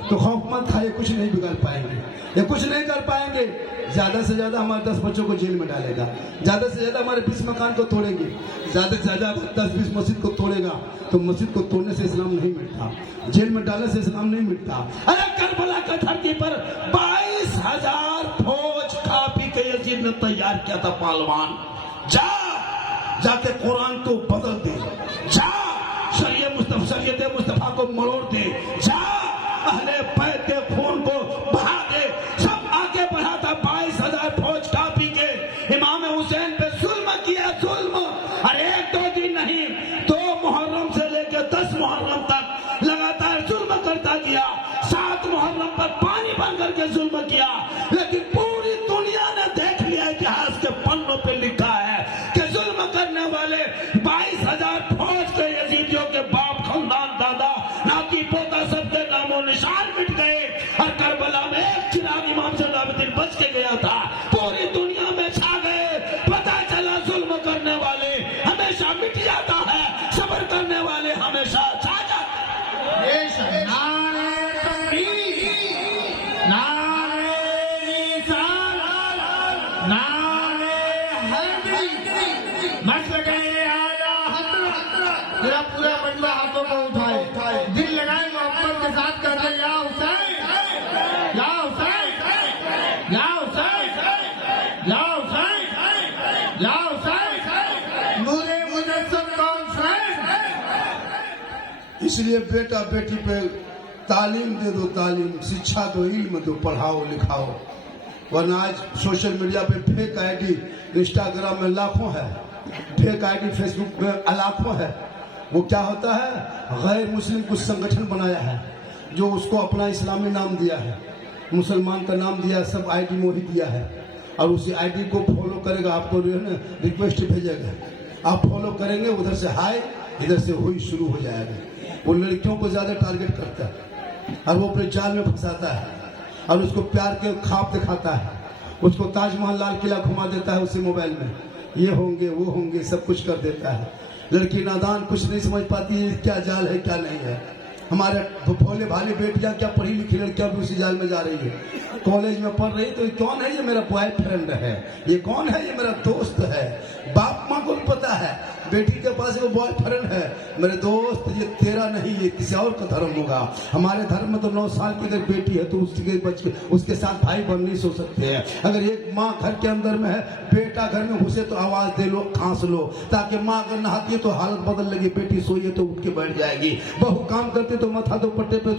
तो खौफ मत खाए, कुछ नहीं बिगाड़ पाएंगे, ये कुछ नहीं कर पाएंगे। ज्यादा से ज्यादा हमारे 10 बच्चों को जेल में डालेगा, ज्यादा से ज्यादा हमारे 20 मकान को तोड़ेंगे, ज्यादा से ज्यादा 10-20 मस्जिद को तोड़ेगा। तो मस्जिद को तोड़ने से इस्लाम नहीं मिटता, जेल में डालने से इस्लाम नहीं मिटता। अरे करबला की धरती पर 22,000 फौज खा पी के यजीद ने तैयार किया था पहलवान। जाके कुरान को बदल दे, जा शरीयत मुस्तफा को मरोड़ दे, जा अहले बैत के खून को बहा दे। सब आगे बढ़ा था, 22,000 फौज खा पी के इमाम हुसैन पे जुल्म किया, जुल्म। अरे 1-2 दिन नहीं, 2 मुहर्रम से लेकर 10 मुहर्रम तक लगातार जुल्म करता गया। 7 मुहर्रम पर पानी बन करके जुल्म किया, लेकिन पूरी दुनिया ने देख लिया, इतिहास के पन्नों पे लिखा है कि जुल्म करने वाले 22,000 फौज के यजीदियों के बाप, खानदान, दादा, नाती, पोता, सबके नामो निशान मिट गए। और करबला में एक चिराग इमाम ज़ैनुल आबिदीन बच के गया था, पूरी दुनिया में छा गए। करने वाले हमेशा मिट जाता है, सब्र करने वाले हमेशा छा जाते हैं। नारे तकबीर, नारे रिसालत, नारे हैदरी, मसले आला हज़रत। पूरा पूरा बंदा हाथों को उठाए, दिल लगाए, मोहब्बत के साथ कर दे या हुसैन, या हुसैन, या हुसैन, या हुसैन, या हुसैन, नूरे मुजस्सम कॉन्फ्रेंस। इसलिए बेटा बेटी पे तालीम दे दो, तालीम, शिक्षा दो, इल्म दो, पढ़ाओ लिखाओ। वरना आज सोशल मीडिया पे फेक आईडी, इंस्टाग्राम में लाखों है, फेक आईडी फेसबुक में लाखों है। वो क्या होता है, गैर मुस्लिम कुछ संगठन बनाया है जो उसको अपना इस्लामी नाम दिया है, मुसलमान का नाम दिया, सब आईडी में ही दिया है, और उसी आईडी को फॉलो करेगा, आपको जो है ना रिक्वेस्ट भेजेगा, आप फॉलो करेंगे, उधर से हाय, इधर से हुई शुरू हो जाएगा। वो लड़कियों को ज्यादा टारगेट करता है और वो अपने जाल में फंसाता है और उसको प्यार के ख्वाब दिखाता है, उसको ताजमहल लाल किला घुमा देता है उसी मोबाइल में, ये होंगे वो होंगे, सब कुछ कर देता है। लड़की नादान कुछ नहीं समझ पाती है क्या जाल है क्या नहीं है। हमारे भोले भाले बेटियां क्या पढ़ी लिखी लड़कियां भी उसी जाल में जा रही है, कॉलेज में पढ़ रही, तो ये कौन है, ये मेरा बॉयफ्रेंड है, ये कौन है, ये मेरा दोस्त है। बाप माँ को भी पता है बेटी के पास वो बॉयफ्रेंड है, मेरे दोस्त ये तेरा नहीं, ये किसी और का धर्म होगा। हमारे धर्म में तो 9 साल की अगर बेटी है तो उसके बच्चे उसके साथ भाई बहन नहीं सो सकते हैं। अगर एक माँ घर के अंदर में है, बेटा घर में घुसे तो आवाज दे लो, खांस लो, ताकि माँ अगर नहाती है तो हालत बदल लगी, बेटी सोइए तो उठ के बैठ जाएगी, बहू काम करती तो माथा दोपट्टे पे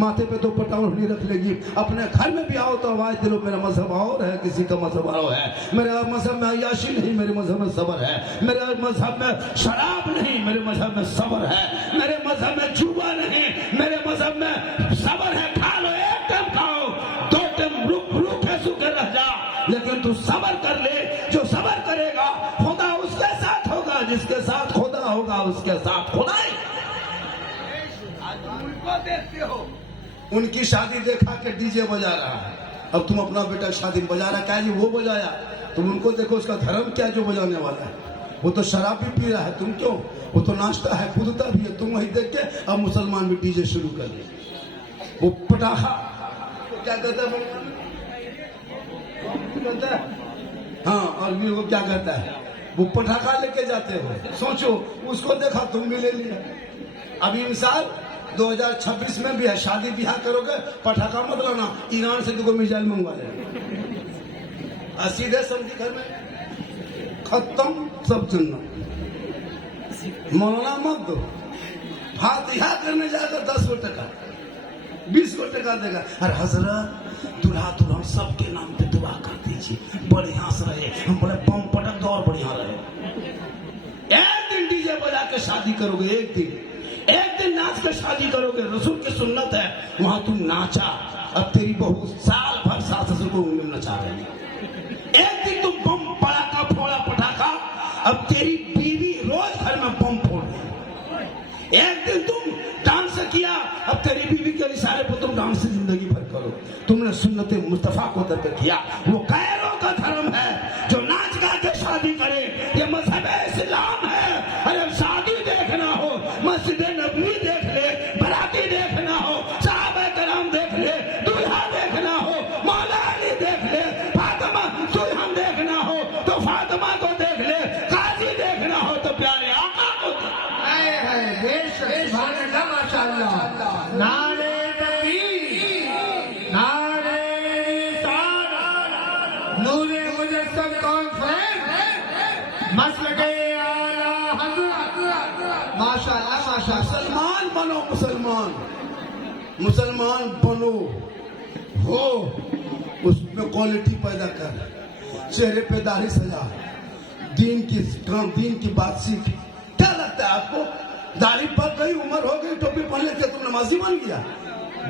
माथे पे दोपट्टा ओढ़नी रख लेगी। अपने घर में भी आओ तो आवाज दे लो, मेरा मजहब और है, किसी का मजहब और है, मेरे मजहब में अय्याशी नहीं, मेरे मजहब में सब्र है, मेरे मजहब में शराब नहीं, मेरे मजहब में सब्र है, मेरे मजहब में जुआ नहीं, मेरे मजहब में सब्र है। खा लो, एक टाइम खाओ, 2 टाइम रूखे सूखे रह जा, लेकिन तू सब्र कर ले। जो सब्र करेगा खुदा उसके साथ होगा, जिसके साथ खुदा होगा उसके साथ खुदा ही। उनको देखते हो, उनकी शादी देखा के डीजे बजा रहा है, अब तुम अपना बेटा शादी में बजा रहा, क्या जी वो बजाया, तुम उनको देखो उसका धर्म क्या जो बजाने वाला है। वो तो शराब भी पी रहा है, तुम क्यों, वो तो नाचता है कूदता भी है, तुम वही देख के अब मुसलमान भी डीजे शुरू कर दिए। वो पटाखा क्या कहता है, हाँ, और भी वो क्या कहता है, वो पटाखा लेके जाते हो, सोचो उसको देखा तुम भी ले लिया। अभी मिसाल 2026 में भी है, शादी ब्याह करोगे पटाखा मत लाना, ईरान से तुमको मिसाइल मंगवा लेना, सीधे समझी घर में खत्म सब जन्नत। मौलाना मत दो, फातिहा करने जाकर 10 गो टका 20 गो टका देगा, अरे हजरत दुल्हा दुल्हन सबके नाम पे दुआ कर दीजिए, बढ़िया से रहे, हम बड़े बम पटक दो और बढ़िया रहे। एक दिन डीजे बजा के शादी करोगे, एक दिन नाच के शादी करोगे, रसूल की सुन्नत है, वहां तुम नाचा, अब तेरी बहू साल भर सास ससुर को उंगली में नचा रही है। एक दिन तुम बम पटाखा फोड़ा पटाखा, अब तेरी बीवी रोज घर में बम फोड़ रही। एक दिन तुम डांस किया, अब तेरी बीवी के इशारे पर तुम डांस जिंदगी भर करो। तुमने सुन्नते मुस्तफा को तरक किया। वो गैरों का धर्म है जो नाच गा के शादी करे, ये मजहब इस्लाम है। अरे शादी देखना हो, मस्जिद नबवी देख ले, बराती देखना हो, साहबे कराम देख ले, दूल्हा देखना हो, मौला अली देख ले, फातिमा दुल्हन देखना हो तो फातिमा को देख ले, काजी देखना हो तो प्यारे आका को माशाअल्लाह। नारे तकबीर, नारे रिसालत, नूरे मुजस्सम कॉन्फ्रेंस, मसले आला हज़रत। माशाअल्लाह माशाअल्लाह। मुसलमान बनो, मुसलमान बनो, हो उसमें क्वालिटी पैदा कर, चेहरे पे दाढ़ी सजा, दीन की बात सीख। क्या लगता है आपको, दाढ़ी पर कई उम्र हो गई, टोपी पहन लेते तुम नमाजी बन गया?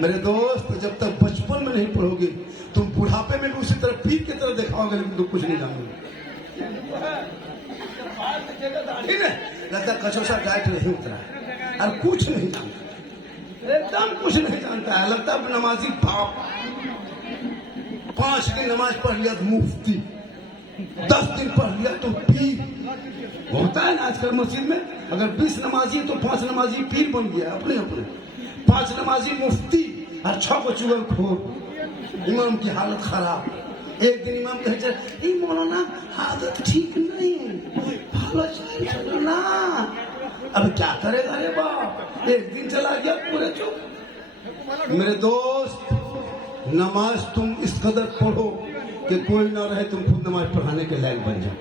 मेरे दोस्त, जब तक बचपन में नहीं पढ़ोगे तुम बुढ़ापे में भी उसी तरह पीर की तरह दिखाओगे, लेकिन तुम कुछ नहीं जानोगे। लगता कचौसा डाइट नहीं उतरा और कुछ नहीं जानता, एकदम कुछ नहीं जानता है। लगता है नमाजी बाप, 5 की नमाज पढ़ लिया तो मुफ्ती, 10 दिन पढ़ लिया तो पीर होता है ना आजकल मस्जिद में। अगर 20 नमाजी तो 5 नमाजी पीर बन गया अपने अपने, 5 नमाजी मुफ्ती और 6 को चुगलखोर। इमाम की हालत खराब। एक दिन इमाम कहते मौलाना आदत ठीक नहीं, चलो ना। अब क्या करेगा रे बाप, एक दिन चला गया पूरे चुप। मेरे दोस्त, नमाज तुम इस कदर पढ़ो कि कोई ना रहे तुम खुद नमाज पढ़ाने के लायक बन जाओ।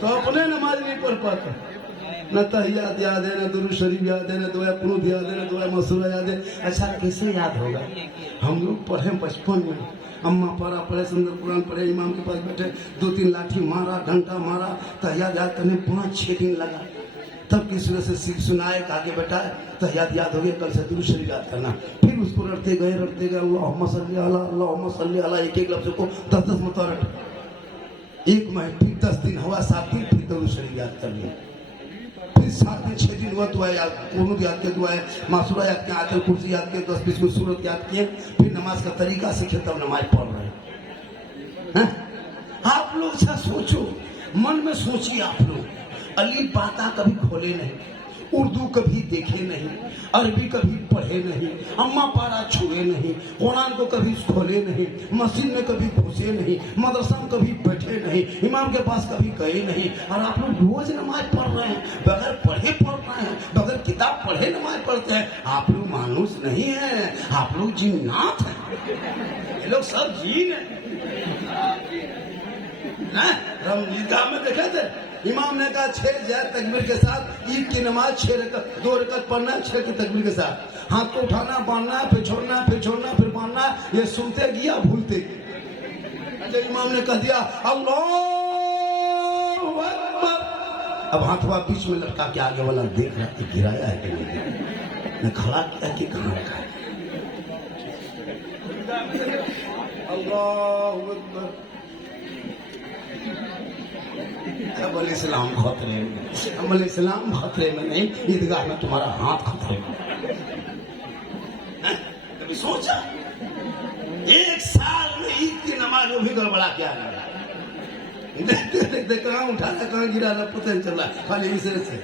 तो अपने नमाज नहीं पढ़ पाते, न तहियात याद है, न दुरूद शरीफ याद है, न दुआ कुनूत याद है, न दुआ मसूरा याद है। अच्छा कैसे याद होगा? हम लोग पढ़े बचपन में, अम्मा पारा पढ़े, सुंदर कुरान पढ़े, इमाम के पास बैठे, 2-3 लाठी मारा, घंटा मारा, तहियात याद करने 5-6 दिन लगा। तब किसी वजह से सीख सुनाए आगे बैठा तहियात याद हो गया, कल से दुरूद शरीफ याद करना। फिर उसको रटते गए अल्लाहुम्मा सल्ली अला, एक लफ्ज को 10-10 मरतबा रट। एक महीने, फिर 10 दिन हुआ, 7 दिन, फिर दुरूद शरीफ याद कर लिया। फिर 7 दिन 6 दिन हुआ, दुआ याद, कुनूत याद के, दुआ मासूरा याद के, आयतुल कुर्सी याद के, 10-20 को सूरत याद किए। फिर नमाज का तरीका सीखे, तब नमाज पढ़ रहे हैं। आप लोग अच्छा सोचो, मन में सोचिए आप लोग। अली बाता कभी खोले नहीं, उर्दू कभी देखे नहीं, अरबी कभी पढ़े नहीं, अम्मा पारा छुए नहीं, कुरान को कभी खोले नहीं, मस्जिद में कभी घुसे नहीं, मदरसा में कभी बैठे नहीं, इमाम के पास कभी गए नहीं। और आप लोग रोज नमाज पढ़ रहे हैं, बगैर पढ़े पढ़ रहे हैं, बगैर किताब पढ़े नमाज पढ़ते हैं। आप लोग मानुस नहीं है, आप लोग जिन्नात हैं। ये लोग सब जीन है। ईदगाह में देखे थे, इमाम ने कहा 6 जाए तकबीर के साथ ईद की नमाज 6 रकअत, 2 रकअत पढ़ना, 6 की तकबीर के साथ। हाथ को उठाना, बांधना, फिर छोड़ना, फिर छोड़ना, फिर बांधना। ये सुनते गया भूलते। इमाम ने कह दिया अल्लाहू अकबर। अब हाथ हुआ बीच में लटका के आगे वाला देख रहा कि गिराया है कि नहीं, ने खड़ा किया कि कहाँ रखा है। अल्लाहू अकबर। इस्लाम खतरे में, इस्लाम खतरे में नहीं, ईदगाह में तुम्हारा हाथ खतरे में। कभी सोचा 1 साल में ईद की नमाज वो भी गड़बड़ा क्या गया। देखते देखते कहाँ उठाना कहाँ गिराना पता नहीं चल रहा, खाली इसे से।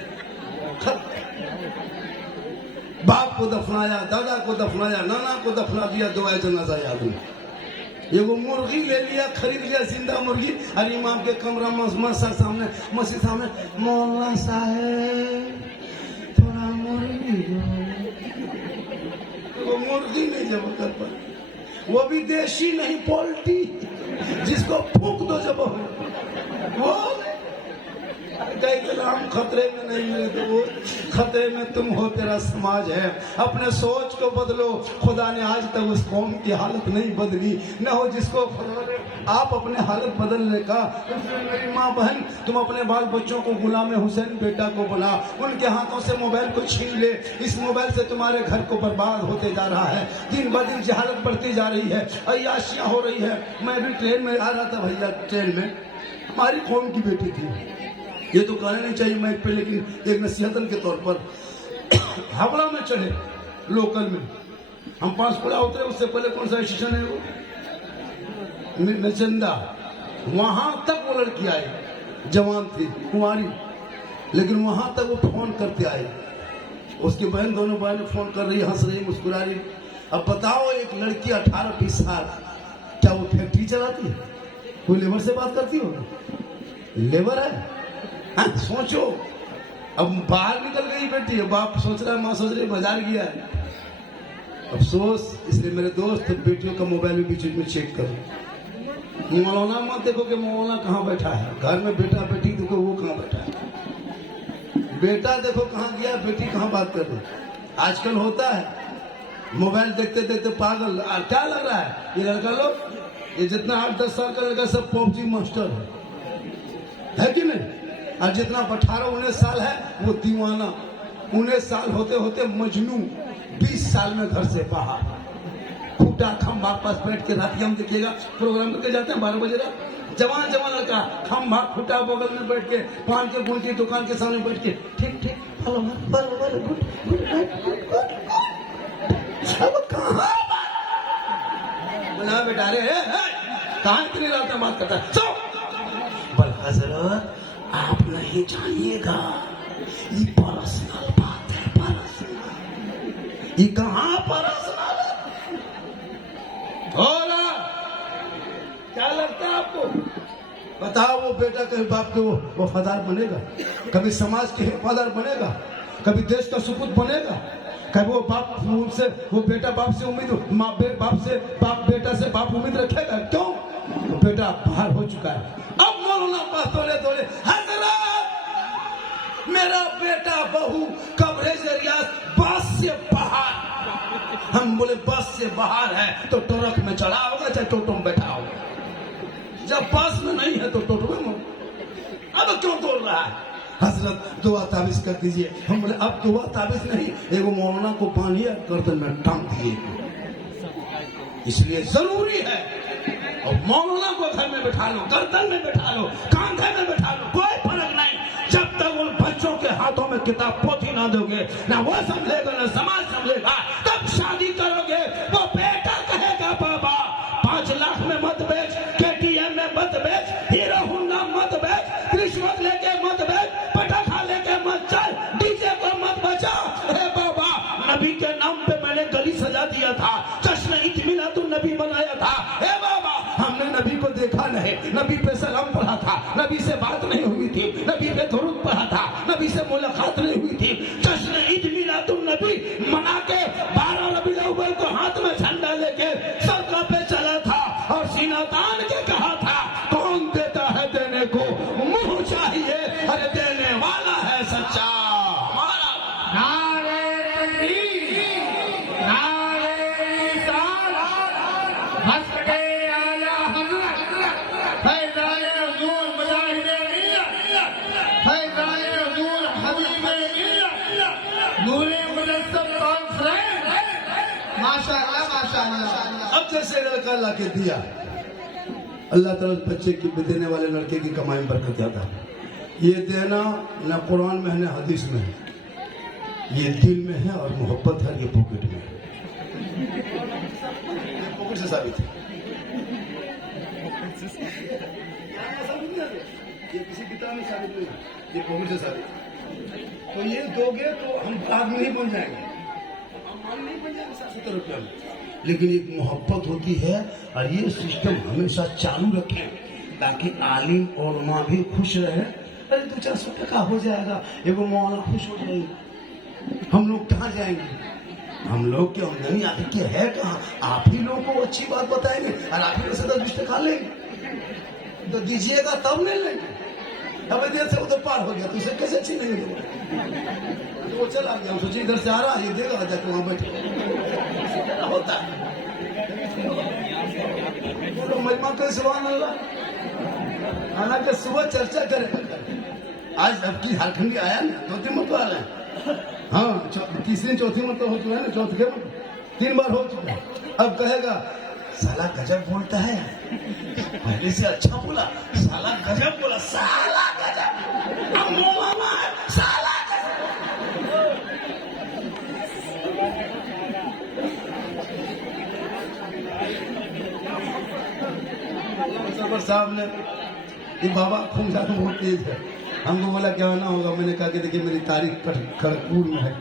बाप को दफनाया, दादा को दफनाया, नाना को दफना दिया, दुआए जनाजा याद नहीं। ये वो मुर्गी ले लिया, खरीद लिया जिंदा मुर्गी, और इमाम के कमरा मस्जिद सामने, मौलाना साहब थोड़ा मुर्गी दो। वो मुर्गी नहीं जब कर पा, वो भी देशी नहीं, पोल्ट्री, जिसको फूंक दो जब वो इस्लाम खतरे में नहीं है, तो वो खतरे में तुम हो, तेरा समाज है। अपने सोच को बदलो। खुदा ने आज तक उस कौम की हालत नहीं बदली, न हो जिसको आप अपने हालत बदलने का। मेरी माँ बहन, तुम अपने बाल बच्चों को गुलाम हुसैन बेटा को बुला, उनके हाथों से मोबाइल को छीन ले। इस मोबाइल से तुम्हारे घर को बर्बाद होते जा रहा है, दिन ब दिन जहालत बढ़ती जा रही है, अय्याशियां हो रही है। मैं भी ट्रेन में आ रहा था भैया, ट्रेन में हमारी कौम की बेटी थी, ये तो कहना नहीं चाहिए मैं पे, लेकिन एक नसीहतन के तौर पर हावड़ा में चढ़े, लोकल में हम पांचपुरा उतरे, उससे पहले कौन सा स्टेशन है वो, नचंदा, वहां तक वो लड़की आई, जवान थी, कुंवारी, लेकिन वहां तक वो फोन करते आए। उसकी बहन, दोनों बहन फोन कर रही, हंस रही, मुस्कुरा रही। अब बताओ, एक लड़की 18-20 साल, क्या वो फैक्ट्री चलाती है? कोई लेबर से बात करती हो? लेबर है। हाँ, सोचो, अब बाहर निकल गई बेटी, बाप सोच रहा है, माँ सोच रही बाजार गया है। अफसोस, इसलिए मेरे दोस्त बेटियों का मोबाइल भी बीच में चेक करो। मौलाना मत देखो कि मौलाना कहाँ बैठा है, घर में बेटा बेटी देखो वो कहाँ बैठा है। बेटा देखो कहाँ गया, बेटी कहाँ बात कर रही। आजकल होता है, मोबाइल देखते देखते पागल। क्या लग रहा है ये लड़का लोग, ये जितना 8-10 साल का लड़का सब पबजी मास्टर है कि नहीं? और जितना 18-19 साल है वो दीवाना। 19 साल होते होते मजनू, 20 साल में घर से बाहर, खूटा खम्भा पास बैठ के रात हम देखिएगा प्रोग्राम करके जाते हैं 12 बजे रात, जवान जवान लड़का खम्भा खूटा बगल में बैठ के, पान के गुण की दुकान के सामने बैठ के, ठीक ठीक कहाँ बेटा रे, कहाँ इतनी रात में बात करता है? हजरत आप नहीं जानिएगा, ये पर्सनल बात है, पर्सनल। ये कहाँ पर्सनल है? बोला क्या लगता है आपको? बताओ वो बेटा कभी बाप के वो वफादार बनेगा? कभी समाज के वफादार बनेगा? कभी देश का सुपुत बनेगा? कभी वो बाप से वो बेटा बाप से उम्मीद बाप बेटा से बाप उम्मीद रखेगा? क्यों? वो बेटा बाहर हो चुका है। अब मौलाना पास तोले हजरत मेरा बेटा बहू कवरेज रियाज बस से बाहर। हम बोले बस से बाहर है तो ट्रक में चढ़ा होगा चाहे टोटो में बैठा होगा। जब बस में नहीं है तो टोटो में। अब क्यों तोड़ रहा है? हजरत दुआ ताबीज कर दीजिए। हम बोले अब दुआ ताबीज नहीं, एगो मौलाना को बांधिए गर्दन में टांग दिए, इसलिए जरूरी है। और मौलाना को घर में बैठा लो, गर्दन में बैठा लो, कांधे में बैठा लो, कोई फर्क नहीं। जब तक उन बच्चों के हाथों में किताब पोथी ना दोगे, ना वो समझेगा ना समाज समझेगा, तब शादी करोगे। वो बेटा कहेगा बाबा 5 लाख में मत बेच, KTM में मत बेच, हीरो होंडा मत बेच, रिश्वत लेके मत बेच, पटाखा लेके मत चल, डीजे को मत बचा। हे बाबा नबी के नाम पे मैंने गली सजा दिया था, जश्न ईद मिलादुन नबी बनाया था। हे बाबा हमने नबी को देखा नहीं, नबी पे सलाम पढ़ा था, नबी से बात नहीं हुई थी, नबी पे दुरूद पढ़ा था, नबी से मुलाकात नहीं हुई थी। जश्न ईद मिलादुन नबी मना के 12 रबीउल अव्वल को हाथ में झंडा लेके सड़कों पे चला था और सीना तान के कहा था कौन देता है देने को मुंह चाहिए, अरे देने वाला है सच्चा हमारा। नारे तकबीर, नारे रिसालत, हस्ब के आला हज़रत, फैज़ाए हुज़ूर मुजाहिदे मिल्लत, फैज़ाए हुज़ूर हबीबे मिल्लत, नूरे मुजस्सम कॉन्फ्रेंस। माशाअल्लाह माशाअल्लाह। अब जैसे लड़का ला के दिया, अल्लाह ताला बच्चे की देने वाले लड़के की कमाई में बरकत आता है। ये देना न कुरान में है न हदीस में है, ये दिल में है और मोहब्बत है, ये पॉकेट में है। पॉकेट से साबित है, ये किसी किताब में साबित नहीं है, ये पॉकेट से साबित है। तो ये दोगे तो हम आदमी नहीं बन जाएंगे, हम नहीं बन जाएंगे 70 रुपया में। लेकिन एक मोहब्बत होती है और ये सिस्टम हमेशा चालू रखें ताकि आलिम और माँ भी खुश रहे। अरे 200-400 टका हो जाएगा, एगो मौलाना खुश हो जाएगी, हम लोग कहाँ जाएंगे? हम लोग की आमदनी आपकी है कहाँ? आप ही लोगों को अच्छी बात बताएंगे और आप ही 10-20 टका लेंगे तो दीजिएगा तब नहीं लेंगे। अब इधर से उधर पार हो गया तो उसे कैसे अच्छी नहीं मिलेगी? तो वो चला गया, हम सोचे इधर से आ रहा है, ये देगा जाके वहां बैठे होता है। तो महिमा के सुभान अल्लाह। हालांकि सुबह चर्चा करें, आज अब की झारखंडी आया ना, 2-3 मत आ रहे हैं। हाँ 3री-4थी मत हो चुका है ना, 4थे मत 3 बार हो चुका है। अब कहेगा साला गजब बोलता है, पहले से अच्छा बोला, साला गजब बोला, साला गजब, अब मौलाना है, साला सरवर साहब ने, ये बाबा खून जाकर बहुत तेज है, हमको बोला क्या ना होगा। मैंने कहा कि देखिए मेरी तारीख खड़गपुर में है,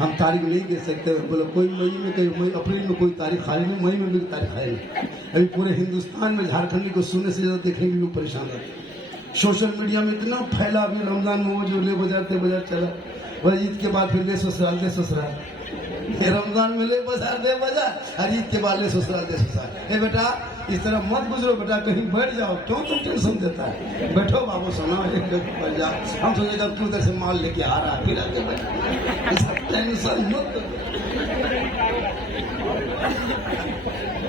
हम तारीख नहीं दे सकते। बोला कोई मई में, कोई अप्रैल में कोई तारीख खाली नहीं, मई में मेरी तारीख खाली नहीं। अभी पूरे हिंदुस्तान में झारखंडी को सुनने से ज्यादा देखने के लोग परेशान रहते। सोशल मीडिया में इतना फैला, अभी रमजान में वो जो ले बाजार चला, वह ईद के बाद फिर ले ससुराल दे ससुराल, रमजान में ले बाजार दे बाजार, और ईद के बाद ले ससुराल दे ससुराल। ए बेटा इस तरह मत गुजरो बेटा, कहीं बैठ जाओ, क्यों तुम टेंशन देता है? बैठो बाबू सुना, एक बैठ जाओ। हम सोचेगा तू उधर से माल लेके आ रहा है, फिर आके बैठ, टेंशन मत।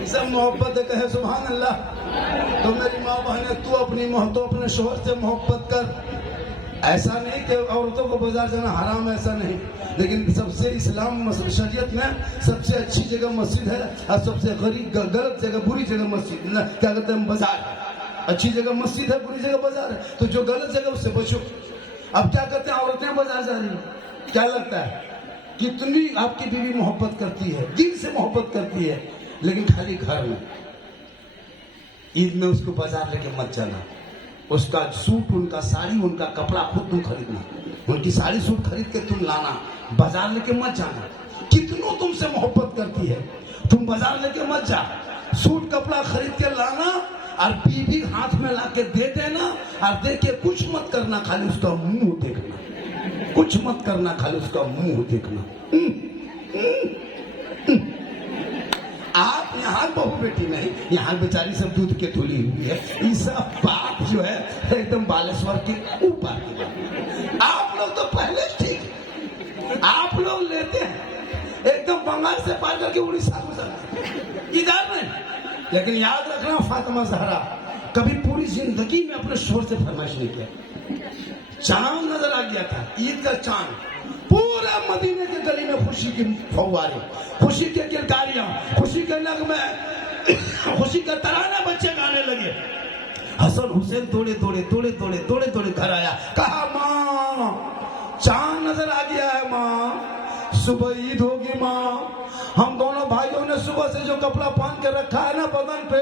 सब मोहब्बत है, कहे सुभान अल्लाह। तो मेरी माँ बहने, तू अपने शोहर से मोहब्बत कर। ऐसा नहीं कि औरतों को बाजार जाना हराम, ऐसा नहीं, लेकिन सबसे इस्लाम शरीयत में सबसे अच्छी जगह मस्जिद है और सबसे गलत जगह, बुरी जगह मस्जिद क्या कहते हैं, बाजार। अच्छी जगह मस्जिद है, बुरी जगह बाजार है, तो जो गलत जगह उससे बचो। अब क्या करते हैं, औरतें बाजार जा रही है, क्या लगता है कितनी आपकी बीवी मोहब्बत करती है, दिल से मोहब्बत करती है, लेकिन खाली घर में। ईद में उसको बाजार लेके मत जाना, उसका सूट, उनका साड़ी, उनका कपड़ा खुद तुम खरीदना। उनकी साड़ी सूट खरीद के तुम लाना, बाजार लेके मत जाना। कितनों तुमसे मोहब्बत करती है, तुम बाजार लेके मत जा। सूट कपड़ा खरीद के लाना और बीबी हाथ में लाके दे देना, और दे के कुछ मत करना, खाली उसका मुंह देखना। कुछ मत करना, खाली उसका मुंह देखना। आप यहाँ बहू बेटी नहीं, यहाँ बेचारी सब दूध के तुली हुई है। ये सब बात जो है एकदम बालेश्वर के ऊपर की बात। आप लोग तो पहले ठीक, आप लोग लेते हैं एकदम बंगाल से पार करके उड़ीसा गुजर, इधर नहीं। लेकिन याद रखना, फातिमा ज़हरा कभी पूरी जिंदगी में अपने शोर से फरमाइश नहीं किया। चांद नजर आ गया था, ईद का चांद, पूरा मदीने के गली में खुशी की फव्वारे, खुशी के किरकारियां, खुशी के नगमे, खुशी का तराना बच्चे गाने लगे। हसन हुसैन तोड़े तोड़े तोड़े तोड़े तोड़े तोड़े घर आया, कहा माँ चांद नजर आ गया है माँ, सुबह ईद होगी माँ। हम दोनों भाइयों ने सुबह से जो कपड़ा पहन के रखा है ना बदन पे,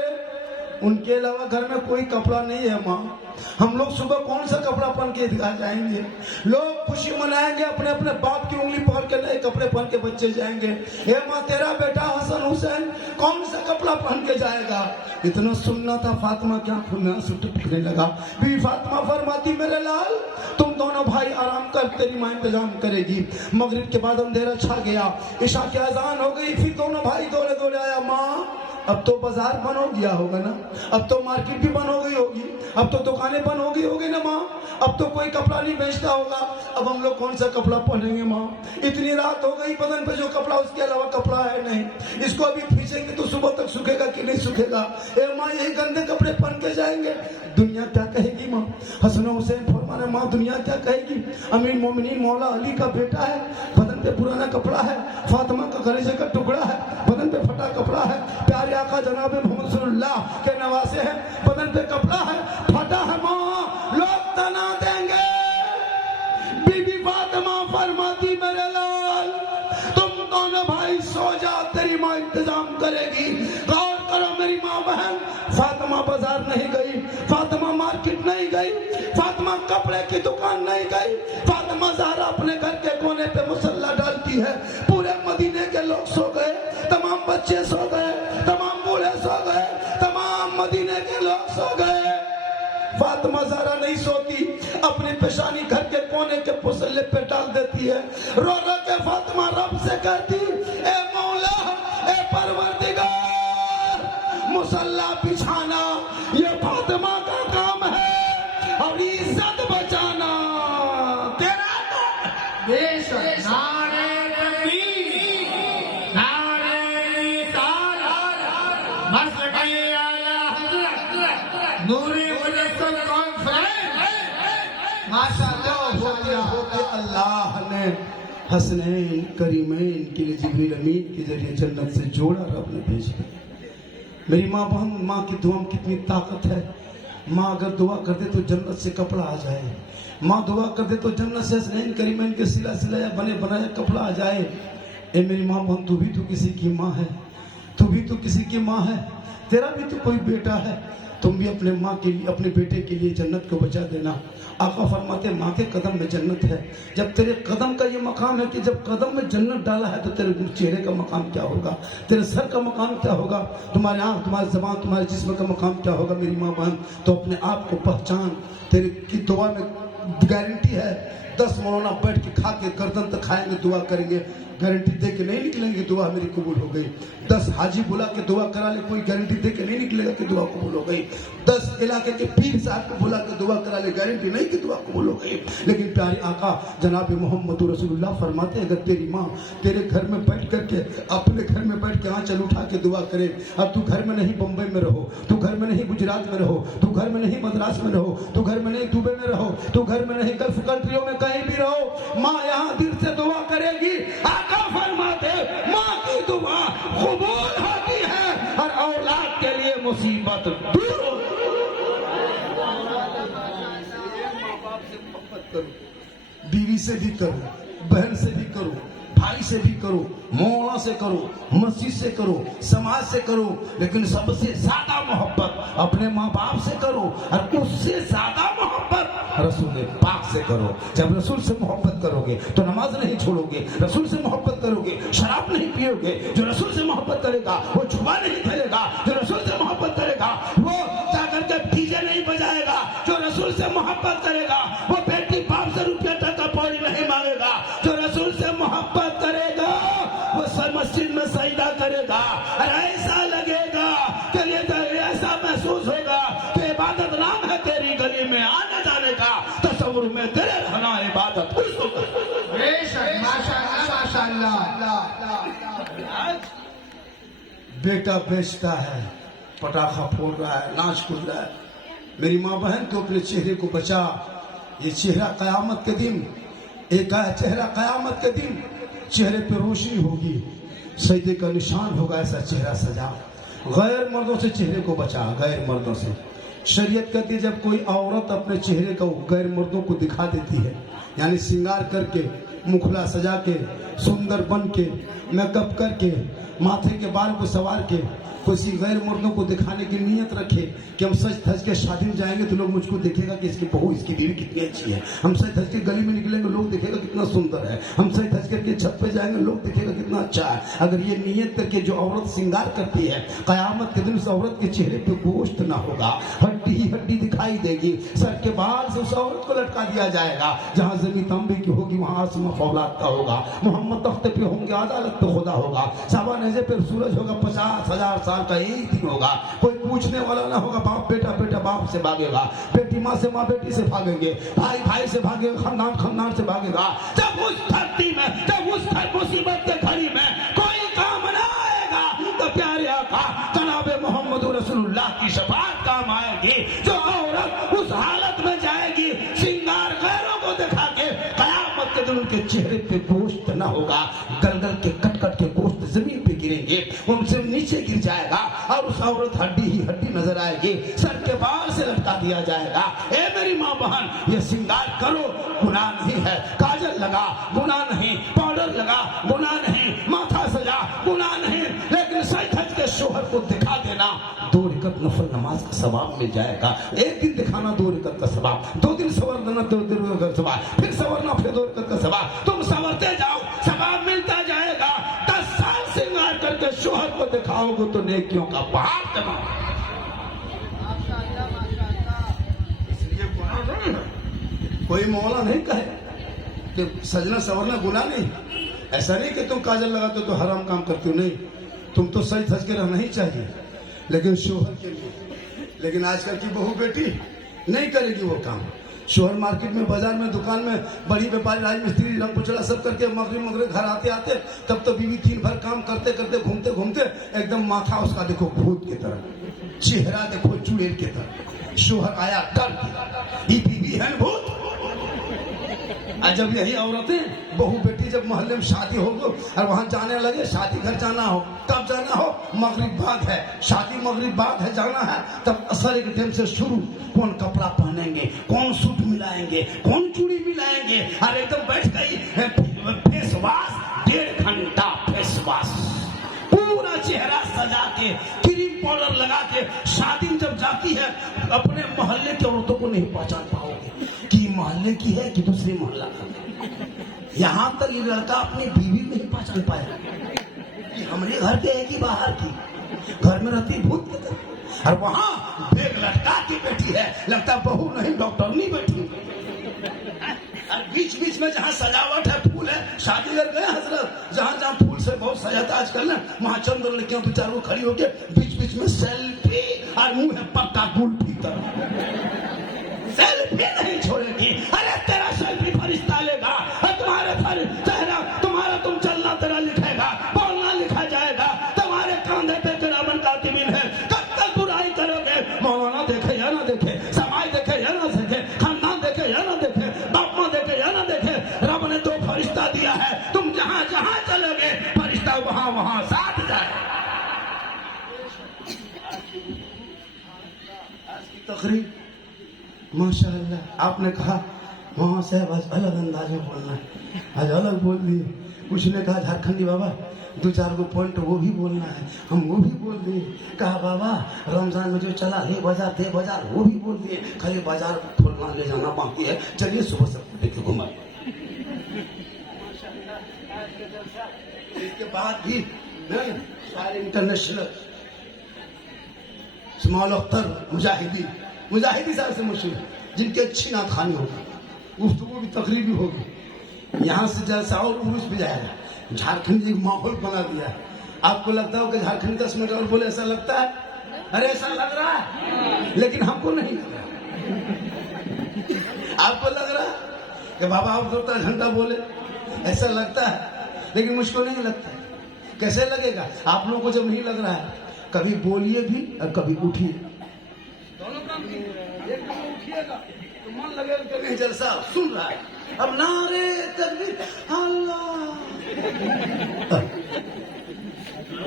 उनके अलावा घर में कोई कपड़ा नहीं है माँ। हम लोग सुबह कौन सा कपड़ा पहन के ईदगाह जाएंगे? लोग खुशी मनाएंगे, अपने अपने बाप की उंगली पकड़ के नए कपड़े पहन के बच्चे जाएंगे। ये माँ तेरा बेटा हसन हुसैन कौन सा कपड़ा पहन के जाएगा? इतना सुनना था फातिमा क्या खुना टपकने लगा। बीवी फातिमा फरमाती, मेरे लाल तुम दोनों भाई आराम कर, तेरी माँ इंतजाम करेगी। मगरिब के बाद अंधेरा छा गया, इशा की अजान हो गई। फिर दोनों भाई दौड़े दौड़े आया, माँ अब तो बाजार बंद हो गया होगा ना, अब तो मार्केट भी बंद हो गई होगी, अब तो दुकानें बंद हो गई होगी ना माँ, अब तो कोई कपड़ा नहीं बेचता होगा, अब हम लोग कौन सा कपड़ा पहनेंगे माँ? इतनी रात हो गई, बदन पे जो कपड़ा उसके अलावा कपड़ा है नहीं, इसको अभी खींचेंगे तो सुबह तक सूखेगा कि नहीं सूखेगा? ए माँ यही गंदे कपड़े पहन के जाएंगे, दुनिया क्या कहेगी माँ? हसन हुसैन फरमाने, माँ दुनिया क्या कहेगी? अमीर मोमिनीन मौला अली का बेटा है, बदन पे पुराना कपड़ा है, फातिमा का कलेजे का टुकड़ा है, बदन पे फटा कपड़ा है, प्यारे आका जनाब मोहम्मद सल्लल्लाहु के नवासे हैं, बदन पे कपड़ा है, फटा है माँ, लोग तना देंगे। बीबी फातिमा फरमाती, मेरे लाल तुम दोनों भाई सो जा, तेरी माँ इंतजाम करेगी। गौर करो मेरी माँ बहन, फातिमा बाजार नहीं गई, फातिमा मार्केट नहीं गई, फातिमा कपड़े की दुकान नहीं गई, फातिमा ज़हरा अपने घर के कोने पे मुसल्ला डालती है। पूरे मदीने के लोग सो गए, तमाम बच्चे सो गए, तमाम बूढ़े सो गए, तमाम मदीने के लोग सो गए। फातिमा ज़हरा नहीं सोती, अपनी पेशानी घर के कोने के मुसल्ले पे डाल देती है। रो रो के फातिमा रब से कहती, ए मौला, ए परवरदिगार, मुसल्ला बिछाना ये फातिमा का काम है और इज्जत बचाना तेरा तो बेशक। नारे तकबीर, नारे रिसालत, मसलके आला हज़रत नूरे मुजस्सम कॉन्फ्रेंस। माशाअल्लाह हो गया। अल्लाह ने हसनैन करीमैन के लिए जिब्रील अमीन के जरिए जन्नत से जोड़ा, रब ने भेजा। मेरी माँ बहन, माँ की दुआ में कितनी ताकत है। माँ अगर दुआ कर दे तो जन्नत से कपड़ा आ जाए, माँ दुआ कर दे तो जन्नत से हसनैन करीमैन के सिला सिलाया बने बनाया कपड़ा आ जाए। ए मेरी माँ बहन, तू भी तो किसी की माँ है, तू भी तो किसी की माँ है, तेरा भी तो कोई बेटा है, तुम भी अपने माँ के लिए, अपने बेटे के लिए जन्नत को बचा देना। आका फरमाते, माँ के कदम में जन्नत है। जब तेरे कदम का ये मकाम है कि जब कदम में जन्नत डाला है तो तेरे चेहरे का मकाम क्या होगा, तेरे सर का मकाम क्या होगा, तुम्हारे आँख, तुम्हारी ज़बान, तुम्हारे जिस्म का मकाम क्या होगा। मेरी माँ बहन, तो अपने आप को पहचान, तेरे की दुआ में गारंटी है। 10 मौलाना बैठ के खा के गर्दन तक खाएंगे, दुआ करेंगे, गारंटी दे के नहीं निकलेंगे दुआ मेरी कबूल हो गई। 10 हाजी बुला के दुआ करा ले, कोई गारंटी दे के नहीं निकलेगा कि दुआ कबूल हो गई। 10 इलाके के पीर साहब को बुला के दुआ करा ले, गारंटी नहीं कि दुआ कबूल हो गई। लेकिन प्यारे आका जनाब मोहम्मद रसूलुल्लाह फरमाते, अगर तेरी माँ तेरे घर में बैठ करके, अपने घर में बैठ के आंचल उठा के दुआ करे, अब तू घर में नहीं बम्बई में रहो, तू घर में नहीं गुजरात में रहो, तू घर में नहीं मद्रास में रहो, तू घर में नहीं दुबई में रहो, तू घर में नहीं गल्फ कंट्रियों में कहीं भी रहो, माँ यहाँ दिल से दुआ करेगी। आका फरमाते, माँ की दुआ कबूल होती है और औलाद के लिए मुसीबत दूर होती है। बीवी से भी करो, बहन से भी करो, भाई से भी करो, मौला से करो, मस्जिद से करो, समाज से करो, लेकिन सबसे ज्यादा मोहब्बत अपने माँ बाप से करो और उससे ज्यादा मोहब्बत रसूल पाक से करो। जब रसूल से मोहब्बत करोगे तो नमाज नहीं छोड़ोगे, रसूल से मोहब्बत करोगे शराब नहीं पियोगे, जो रसूल से मोहब्बत करेगा वो जुआ नहीं खेलेगा, जो रसूल से मोहब्बत करेगा वो जाकर के डीजे नहीं बजाएगा, जो रसूल से मोहब्बत करेगा वो बेटी बाप से रुपया टका पौड़ी नहीं मांगेगा, जो रसूल से मोहब्बत करेगा वो मस्जिद में सजदा करेगा। और ऐसा लगेगा कि ये ऐसा महसूस होगा कि इबादत नाम है तेरी गली में आने जाने का, तस्वुर में तेरे रहना इबादत। बेशक, माशाअल्लाह माशाअल्लाह। बेटा बेचता है, पटाखा फोड़ रहा है, नाच कूद रहा है, मेरी माँ बहन तो अपने चेहरे को बचा। ये चेहरा कयामत के दिन, एक चेहरा कयामत के दिन चेहरे पे रोशनी होगी, सजदे का निशान होगा, ऐसा चेहरा सजा। गैर मर्दों से चेहरे को बचा, गैर मर्दों से। शरीयत कहती है जब कोई औरत अपने चेहरे को गैर मर्दों को दिखा देती है, यानी श्रृंगार करके, मुखला सजा के, सुंदर बन के, मेकअप करके, माथे के बाल को सवार के किसी गैर मर्दों को दिखाने की नीयत रखे कि हम सच धज के शादी में जाएंगे तो लोग मुझको देखेगा कि इसकी बहू, इसकी बीवी कितनी अच्छी है। हम सच धज के गली में निकलेंगे लोग देखेगा कितना सुंदर है। हम सच धज करके छत पे जाएंगे लोग देखेगा कितना अच्छा है। अगर ये नीयत करके जो औरत श्रृंगार करती है, कयामत के दिन उस औरत के चेहरे पे गोश्त ना होगा, हड्डी ही हड्डी दिखाई देगी। सर के बाल से उस औरत को लटका दिया जाएगा। जहाँ जमीन तांबे की होगी वहाँ आसमां फौलाद का होगा। मोहम्मद तख्ते पे होंगे, अदालत पे खुदा होगा। साबा नेज़े पे सूरज होगा, 50,000 साल का एक दिन होगा। कोई पूछने वाला ना होगा, बाप बेटा, बेटा बाप से भागेगा, बेटी माँ से, माँ बेटी से भागेंगे, भाई भाई से भागेगा, खानदान खानदान से भागेगा। जब उस धरती में, जब उस मुसीबत के घड़ी में कोई काम ना आएगा तो प्यारे आका जनाबे मोहम्मद रसूलुल्लाह की शफाअत काम आएगी। जो औरत उस हालत में जाएगी श्रृंगार गैरों को दिखा के, कयामत के दिन उनके चेहरे पे गोश्त ना होगा, गल के कट कट के गोश्त जमीन पे गिरेंगे, उनसे नीचे गिर जाएगा और उस औरत हड्डी ही हड्डी नजर आएगी। सर के बाल से लटका दिया जाएगा। ए मेरी माँ बहन, ये श्रृंगार करो, गुनाह नहीं है। काजल लगा, गुनाह नहीं। पाउडर लगा, गुनाह नहीं। माथा सजा, गुनाह नहीं। लेकिन सच धज के शोहर को दिखा देना, 2 रकात नफल नमाज का सवाब मिल जाएगा। एक दिन दिखाना 2 रकात का सवाब, 2 दिन सवर देना 2 दिन का सवाब, फिर सवरना, फिर 2 रकात का सवाब। तुम सवरते जाओ, सवाब मिलता जाएगा। 10 साल श्रृंगार करके शोहर को दिखाओगे तो नेकियों का पहाड़ जमा। इसलिए कोई मौला नहीं कहे कि सजना सवरना गुनाह नहीं। ऐसा नहीं कि तुम काजल लगाते हो तो हराम काम करते हो, नहीं, तुम तो सच धज के रहना ही चाहिए, लेकिन शोहर के लिए। लेकिन आजकल की बहू बेटी नहीं करेगी वो काम। शोहर मार्केट में, बाजार में, दुकान में, बड़ी व्यापारी, राजमिस्त्री, रंग पुचड़ा सब करके मगरे घर आते आते तब तो बीवी दिन भर काम करते करते, घूमते घूमते एकदम माथा उसका देखो भूत की तरह, चेहरा देखो चुड़ैल की तरह। शोहर आया डर के, ये बीवी है भूत। और जब यही औरतें, बहू बेटी जब मोहल्ले में शादी हो और वहां जाने लगे, शादी घर जाना हो, तब जाना हो, मगरिब बाद है, शादी मगरिब बाद है, जाना है, तब असर के टाइम से शुरू, कौन कपड़ा पहनेंगे, कौन सूट मिलाएंगे, कौन चूड़ी मिलाएंगे, और एकदम बैठ गई फेस वॉश, 1.5 घंटा फेस वॉश, पूरा चेहरा सजा के, क्रीम पाउडर लगा के शादी जब जाती है, अपने मोहल्ले के औरतों को नहीं पहचान पाओगे कि मोहल्ले की है कि दूसरे मोहल्ला का। यहाँ तक ये लड़का अपनी बीवी नहीं पहचान पाया कि हमरे घर के है कि बाहर की, घर में रहती भूत की तरह। और वहां बेग लटका के बैठी है, लगता बहू नहीं डॉक्टर नहीं बैठी। और बीच बीच में जहाँ सजावट है, फूल है, शादी कर गए हजरत, जहाँ जहाँ फूल से बहुत सजाता आजकल ना, वहाँ चंद्र लड़कियां 2-4 खड़ी होके बीच बीच में सेल्फी, और मुंह है पक्का गुल्फी तरह, सेल्फी नहीं छोड़ेगी। अरे तेरा सेल्फी फरिश्ता लेगा, और तुम्हारे चेहरा, तुम्हारा तुम चलना तेरा लिखेगा, बोलना लिखा जाएगा, तुम्हारे कांधे पे किरामन कातिबीन है। कब तक बुराई करोगे? मौलाना देखे या ना देखे, समाज देखे या ना देखे, खानदान देखे या ना देखे, बाप माँ देखे या ना देखे, रब ने 2 फरिश्ता दिया है, तुम जहाँ जहाँ चलोगे फरिश्ता वहाँ वहाँ साथ जाए। आज की तकरीर माशाअल्लाह, आपने कहा वहां से आज अलग अंदाज में बोलना है, आज अलग बोल दिए। कुछ ने कहा झारखंडी बाबा 2-4 गो पॉइंट वो भी बोलना है, हम वो भी बोल दिए। कहा बाबा रमजान में जो चला ले बाजार दे बाजार वो भी बोल दिए, खाली बाजार खोलना ले जाना बाकी है, चलिए सुबह से देखिए घुमा। इसके बाद भी सारे इंटरनेशनल स्मॉल अख्तर मुजाहिदी साहब से मशहूर, जिनकी अच्छी नात खानी होगी, गुफ्तगू भी तकरीर भी होगी, यहाँ से जलसा और उर्स भी जाएगा। झारखंड जी माहौल बना दिया है। आपको लगता हो कि झारखंड 10 मिनट और बोले, ऐसा लगता है? अरे ऐसा लग रहा है, लेकिन हमको नहीं लग रहा। आपको लग रहा है कि बाबा आप 2 घंटा बोले, ऐसा लगता है, लेकिन मुझको नहीं लगता। कैसे लगेगा? आप लोगों को जब नहीं लग रहा है, कभी बोलिए भी और कभी उठिए, दोनों काम कीजिए। एक काम उठिएगा तो मन लगेगा कि नहीं जलसा सुन रहा है। अब नारे तकबीर अल्लाह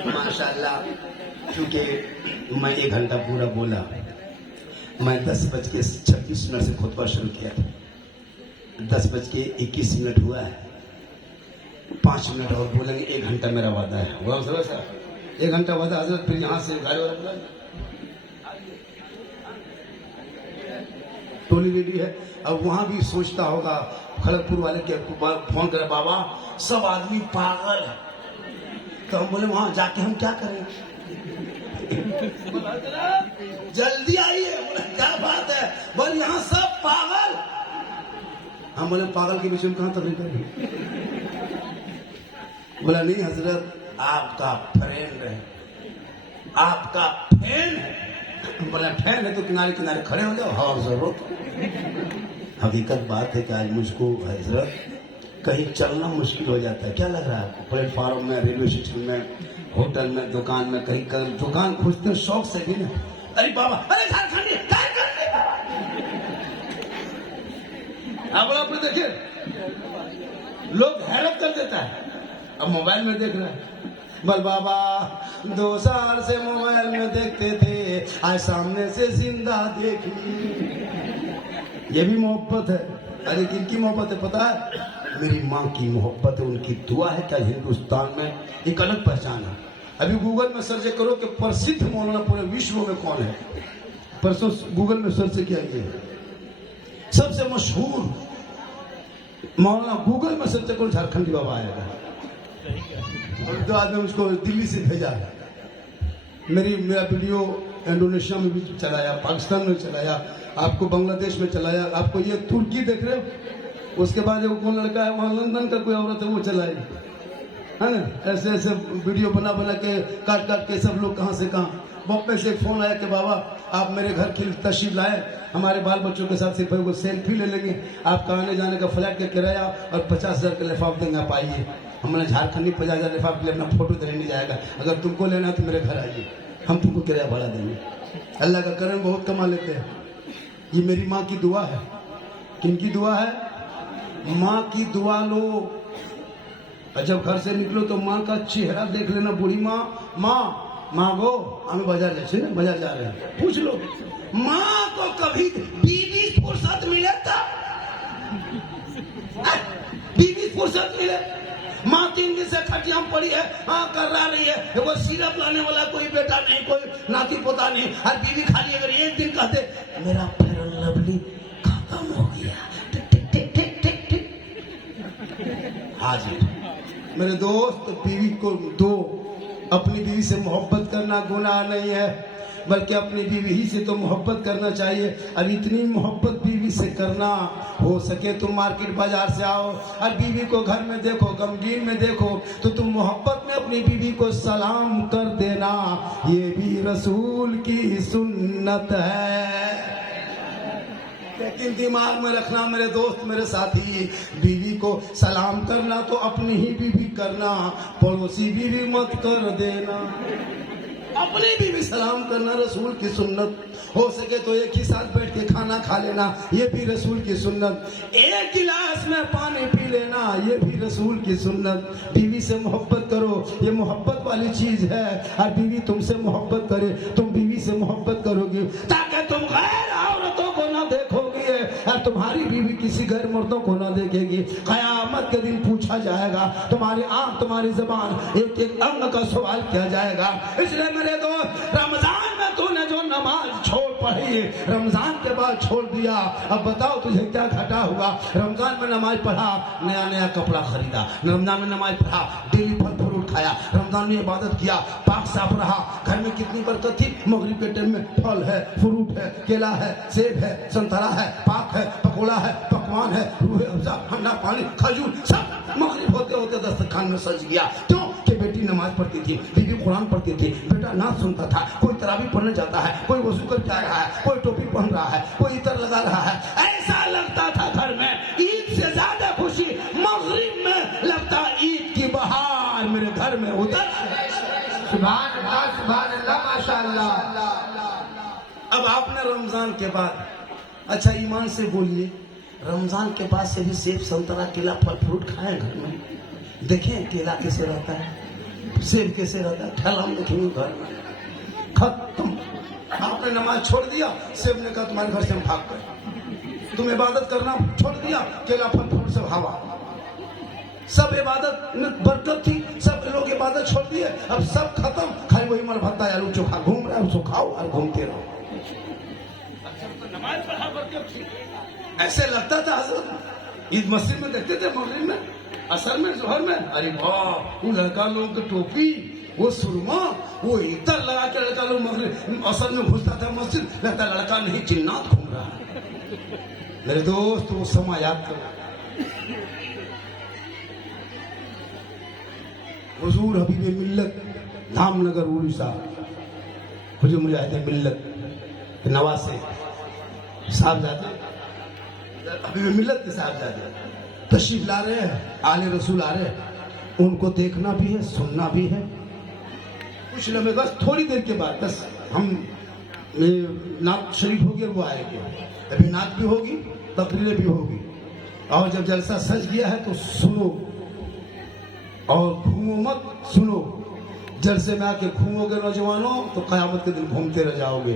माशाल्लाह। क्योंकि मैं 1 घंटा पूरा बोला, मैं 10:26 से खुतबा शुरू किया था, 10:21 हुआ है, 5 मिनट और बोलेंगे, 1 घंटा मेरा वादा है। वो समझ सर 1 घंटा वादा हजरत, फिर यहाँ से गाड़ी वाला बुला टोली रेडी है। अब वहां भी सोचता होगा खड़गपुर वाले के फोन करे, बाबा सब आदमी पागल है, तो हम बोले वहां जाके हम क्या करें? जल्दी आइए। क्या बात है? बोल यहाँ सब पागल। हम बोले पागल के बीच में कहां तक करेंगे? बोला नहीं हजरत, आपका फ्रेंड है, आपका फैन है। बोला फैन है तो किनारे किनारे खड़े हो जाओ, हाँ जरूरत। हकीकत बात है कि आज मुझको हजरत कहीं चलना मुश्किल हो जाता है। क्या लग रहा है आपको? प्लेटफॉर्म में, रेलवे स्टेशन में, होटल में, दुकान में, कहीं दुकान खोजते शौक से भी ना, अरे बाबा, अरे झारखंडी आप देखिए, लोग हैरत कर देता है। अब मोबाइल में देख रहा है, बल बाबा 2 साल से मोबाइल में देखते थे, आज सामने से जिंदा देख ली। ये भी मोहब्बत है। अरे किनकी मोहब्बत है पता है? मेरी माँ की मोहब्बत है, उनकी दुआ है। क्या हिंदुस्तान में एक अलग पहचान है। अभी गूगल में सर्च करो कि प्रसिद्ध मौलाना पूरे विश्व में कौन है, परसों गूगल में सर्च किया गया सबसे मशहूर मौलाना, गूगल में सर्च करो झारखंडी बाबा आएगा। और 2 आदमी उसको दिल्ली से भेजा है। मेरा वीडियो इंडोनेशिया में भी चलाया, पाकिस्तान में चलाया, आपको बांग्लादेश में चलाया, आपको ये तुर्की देख रहे हो। उसके बाद वो कौन लड़का है वहाँ लंदन का कोई औरत है वो चलाई, है ना। ऐसे ऐसे वीडियो बना के काट के सब लोग कहाँ से कहाँ। बॉम्बे से एक फोन आया कि बाबा आप मेरे घर की तशरीफ लाए, हमारे बाल बच्चों के साथ सिर्फ वो सेल्फी ले लेंगे, आपका आने जाने का फ्लैट का किराया और 50,000 का लिफाफ देंगे, आप आइए। हमने झारखंडी 50,000 लिफाफ के लिए अपना फोटो देने नहीं जाएगा, अगर तुमको लेना है तो मेरे घर आइए, हम तुमको किराया भाड़ा देंगे। अल्लाह का करम बहुत कमा लेते हैं। ये मेरी माँ की दुआ है। किनकी दुआ है? माँ की दुआ लो। और जब घर से निकलो तो माँ का चेहरा देख लेना। बूढ़ी माँ गो हम बाजार जैसे ना, बाजार जा रहे हैं, पूछ लो माँ को कभी बीवी फुर्सत मिले था? बीवी फुर्सत मिले? माँ 3 दिन से खटिया पड़ी है, हाँ कर रही है, वो सिरप लाने वाला कोई बेटा नहीं, कोई नाती पोता नहीं, और बीवी खाली अगर एक दिन कहते मेरा फेयर एंड लवली खत्म हो गया, हाजिर। मेरे दोस्त, बीवी को दो। अपनी बीवी से मोहब्बत करना गुनाह नहीं है, बल्कि अपनी बीवी ही से तो मोहब्बत करना चाहिए। अब इतनी मोहब्बत बीवी से करना हो सके तुम मार्केट बाजार से आओ और बीवी को घर में देखो, गमगीन में देखो, तो तुम मोहब्बत में अपनी बीवी को सलाम कर देना। ये भी रसूल की सुन्नत है। लेकिन दिमाग में रखना मेरे दोस्त, मेरे साथी, बीवी को सलाम करना तो अपनी ही बीवी करना, पड़ोसी बीवी मत कर देना। अपने भी सलाम करना रसूल की सुन्नत। हो सके तो एक ही साथ बैठ के खाना खा लेना, ये भी रसूल की सुन्नत। एक गिलास में पानी पी लेना, ये भी रसूल की सुन्नत। बीवी से मोहब्बत करो, ये मोहब्बत वाली चीज है। और बीवी तुमसे मोहब्बत करे, तुम बीवी से मोहब्बत करोगे ताकि तुम गैर औरतों को ना देखोगे, और तुम्हारी बीवी किसी गैर मर्दों को न देखेगी। कयामत के दिन पूछा जाएगा, तुम्हारी आंख तुम्हारी जबान एक एक अंग का सवाल किया जाएगा। इसलिए मेरे दोस्त, रमजान में तूने जो नमाज छोड़ पढ़ी, रमजान के बाद छोड़ दिया, अब बताओ तुझे क्या घटा हुआ। रमजान में नमाज पढ़ा, नया नया कपड़ा खरीदा, रमजान में नमाज पढ़ा, डेली फल फ्रूट खाया, रमजान में इबादत किया, पाक साफ रहा, घर में कितनी बरकत थी। मगरिब के टाइम में फल है, फ्रूट है, केला है, सेब है, संतरा है, पाक है, पकोड़ा है, पकवान है, रूह अफ़ज़ा, ठंडा पानी, खजूर, सब मगरिब होते होते दस्तरखान में सज गया। क्यों कि बेटी नमाज पढ़ती थी, बीवी कुरान पढ़ती थी, बेटा नाच सुनता था, कोई तरावी पढ़ने जाता है, कोई वजू करके आ रहा है, कोई टोपी पहन रहा है, कोई इतर लगा रहा है। ऐसा लगता था घर में ईद से ज्यादा खुशी मगरिब में लगता ईद की बहार मेरे घर में उतर। सुभान अल्लाह माशाअल्लाह। अब आपने रमजान के बाद, अच्छा ईमान से बोलिए, रमजान के बाद से भी सेब संतरा केला फल फ्रूट खाएं घर में? देखें केला कैसे रहता है, सेब कैसे रहता है, ठेला हम देखेंगे घर में। खत्म। आपने नमाज छोड़ दिया, सेब ने कहा तुम्हारे घर से हम भाग गए। तुम इबादत करना छोड़ दिया, केला फल फ्रूट सब हवा। सब इबादत में बरकत थी, सब लोग इबादत छोड़ दिए, अब सब खत्म। खाली वही मर भत्ता आलू चोखा घूम रहा है, उसको खाओ और घूमते रहो। नमाज पढ़ा बरकत थी, ऐसे लगता था हजरत। ईद मस्जिद में देखते थे, मगरिब में, असर में, जोहर में, अरे वाह वो लड़का लोगों की टोपी, वो सुरमा, वो इतर लगा के लड़का लोग मगरिब असर में घुसता था मस्जिद, लगता लड़का नहीं जिन्नात घूम रहा है। मेरे दोस्त वो समय याद करो। हुजूर हबीब मिल्लत धामनगर उड़ीसा, हुजूर मुजाहिद मिल्लत नवासे साहबजादे, हबीब मिल्लत के साहबजादे तशरीफ ला रहे हैं, आले रसूल आ रहे हैं। उनको देखना भी है, सुनना भी है। कुछ लम्हे बस थोड़ी देर के बाद बस हम नात शरीफ होगी और वो आएंगे, अभी नात भी होगी, तकरीरें भी होगी, और जब जलसा सज गया है तो सुनो और घूमो मत, सुनो। जलसे में आके घूमोगे नौजवानों तो कयामत के दिन घूमते रह जाओगे।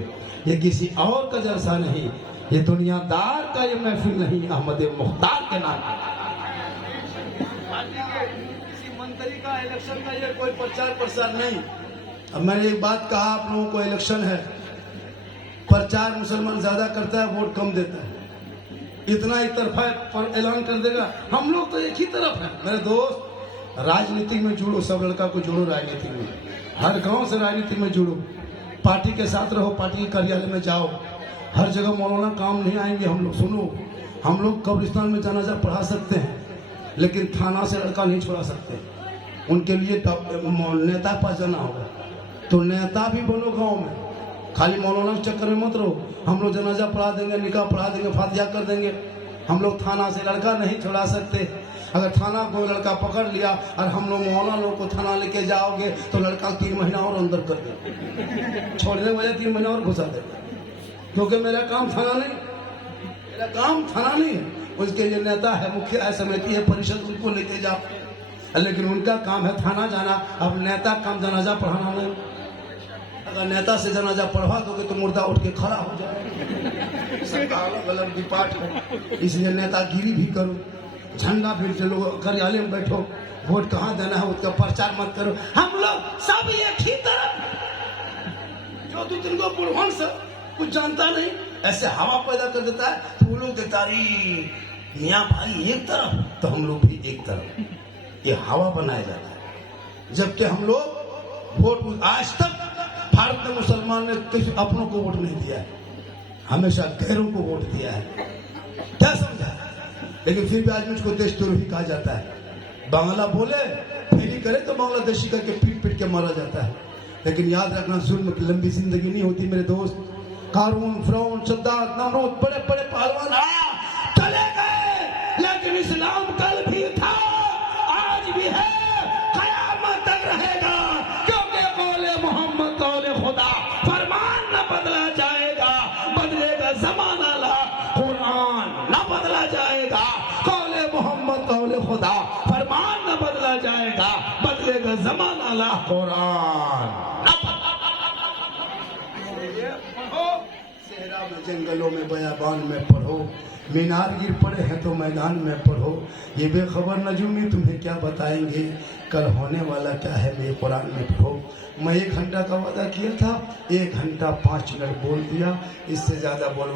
ये किसी और का जलसा नहीं, ये दुनियादार का ये महफिल नहीं, अहमद मुख्तार के नाम। किसी मंत्री का इलेक्शन का ये कोई प्रचार प्रसार नहीं। अब मैंने एक बात कहा, आप लोगों को इलेक्शन है, प्रचार मुसलमान ज्यादा करता है, वोट कम देता है। इतना एक तरफा पर ऐलान कर देगा, हम लोग तो एक ही तरफ है। मेरे दोस्त, राजनीति में जुड़ो, सब लड़का को जोड़ो राजनीति में, हर गांव से राजनीति में जुड़ो, पार्टी के साथ रहो, पार्टी के कार्यालय में जाओ। हर जगह मौलाना काम नहीं आएंगे हम लोग। सुनो, हम लोग कब्रिस्तान में जनाजा पढ़ा सकते हैं, लेकिन थाना से लड़का नहीं छोड़ा सकते। उनके लिए नेता पास जाना होगा, तो नेता भी बनो गांव में, खाली मौलाना के चक्कर में मत रहो। हम लोग जनाजा पढ़ा देंगे, निकाह पढ़ा देंगे, फातिहा कर देंगे। हम लोग थाना से लड़का नहीं छोड़ा सकते। अगर थाना कोई लड़का पकड़ लिया और हम लोग मौलाना लोग को थाना लेके जाओगे तो लड़का 3 महीना और अंदर कर दे, छोड़ने वाले 3 महीना और घुसा देगा। क्योंकि मेरा काम थाना नहीं, मेरा काम थाना नहीं है। उसके लिए नेता है, मुखिया है, समिति है, परिषद, उनको लेके जाओ। लेकिन उनका काम है थाना जाना। अब नेता काम जनाजा पढ़ाना नहीं। अगर नेता से जनाजा पढ़वा दोगे तो मुर्दा उठ के खड़ा हो जाएगा। सबका अलग अलग डिपार्टमेंट, इसलिए नेतागिरी भी करो, झंडा भी चलो, कार्यालय में बैठो, वोट कहाँ देना है उसका प्रचार मत करो। हम लोग सब एक ही तरफ, जो तू तुमको बुढ़वन से कुछ जानता नहीं, ऐसे हवा पैदा कर देता है, तो वो लोग देखता रही मियाँ भाई एक तरफ, तो हम लोग भी एक तरफ। ये हवा बनाया जाता है। जबकि हम लोग वोट, आज तक भारत में मुसलमान ने किसी अपनों को वोट नहीं दिया है, हमेशा गैरों को वोट दिया है। क्या समझा? लेकिन फिर भी आज मुझको देशद्रोही कहा जाता है। बांग्ला बोले, फेरी करे तो बांग्लादेशी करके पीट पीट के मारा जाता है। लेकिन याद रखना, जुल्म की लंबी जिंदगी नहीं होती मेरे दोस्त। कारून, फिरौन, शद्दाद, नमरूद, बड़े बड़े पहलवान चले गए, लेकिन इस्लाम कल भी था, आज भी है, कयामत तक रहेगा। क्योंकि कौले मोहम्मद कौले खुदा, फरमान न बदला जाएगा, बदलेगा जमाना ला, कुरान न बदला जाएगा। कौले मोहम्मद कौले खुदा, फरमान न बदला जाएगा, बदलेगा जमाना ला, कुरान। में जंगलों में बयाबान में पढ़ो, मीनार गिर पड़े हैं तो मैदान में पढ़ो, ये बेखबर नजूमी तुम्हें क्या बताएंगे, कल होने वाला क्या है मेरे कुरान में पढ़ो। मैं 1 घंटा का वादा किया था, 1 घंटा 5 मिनट बोल दिया, इससे ज्यादा बोल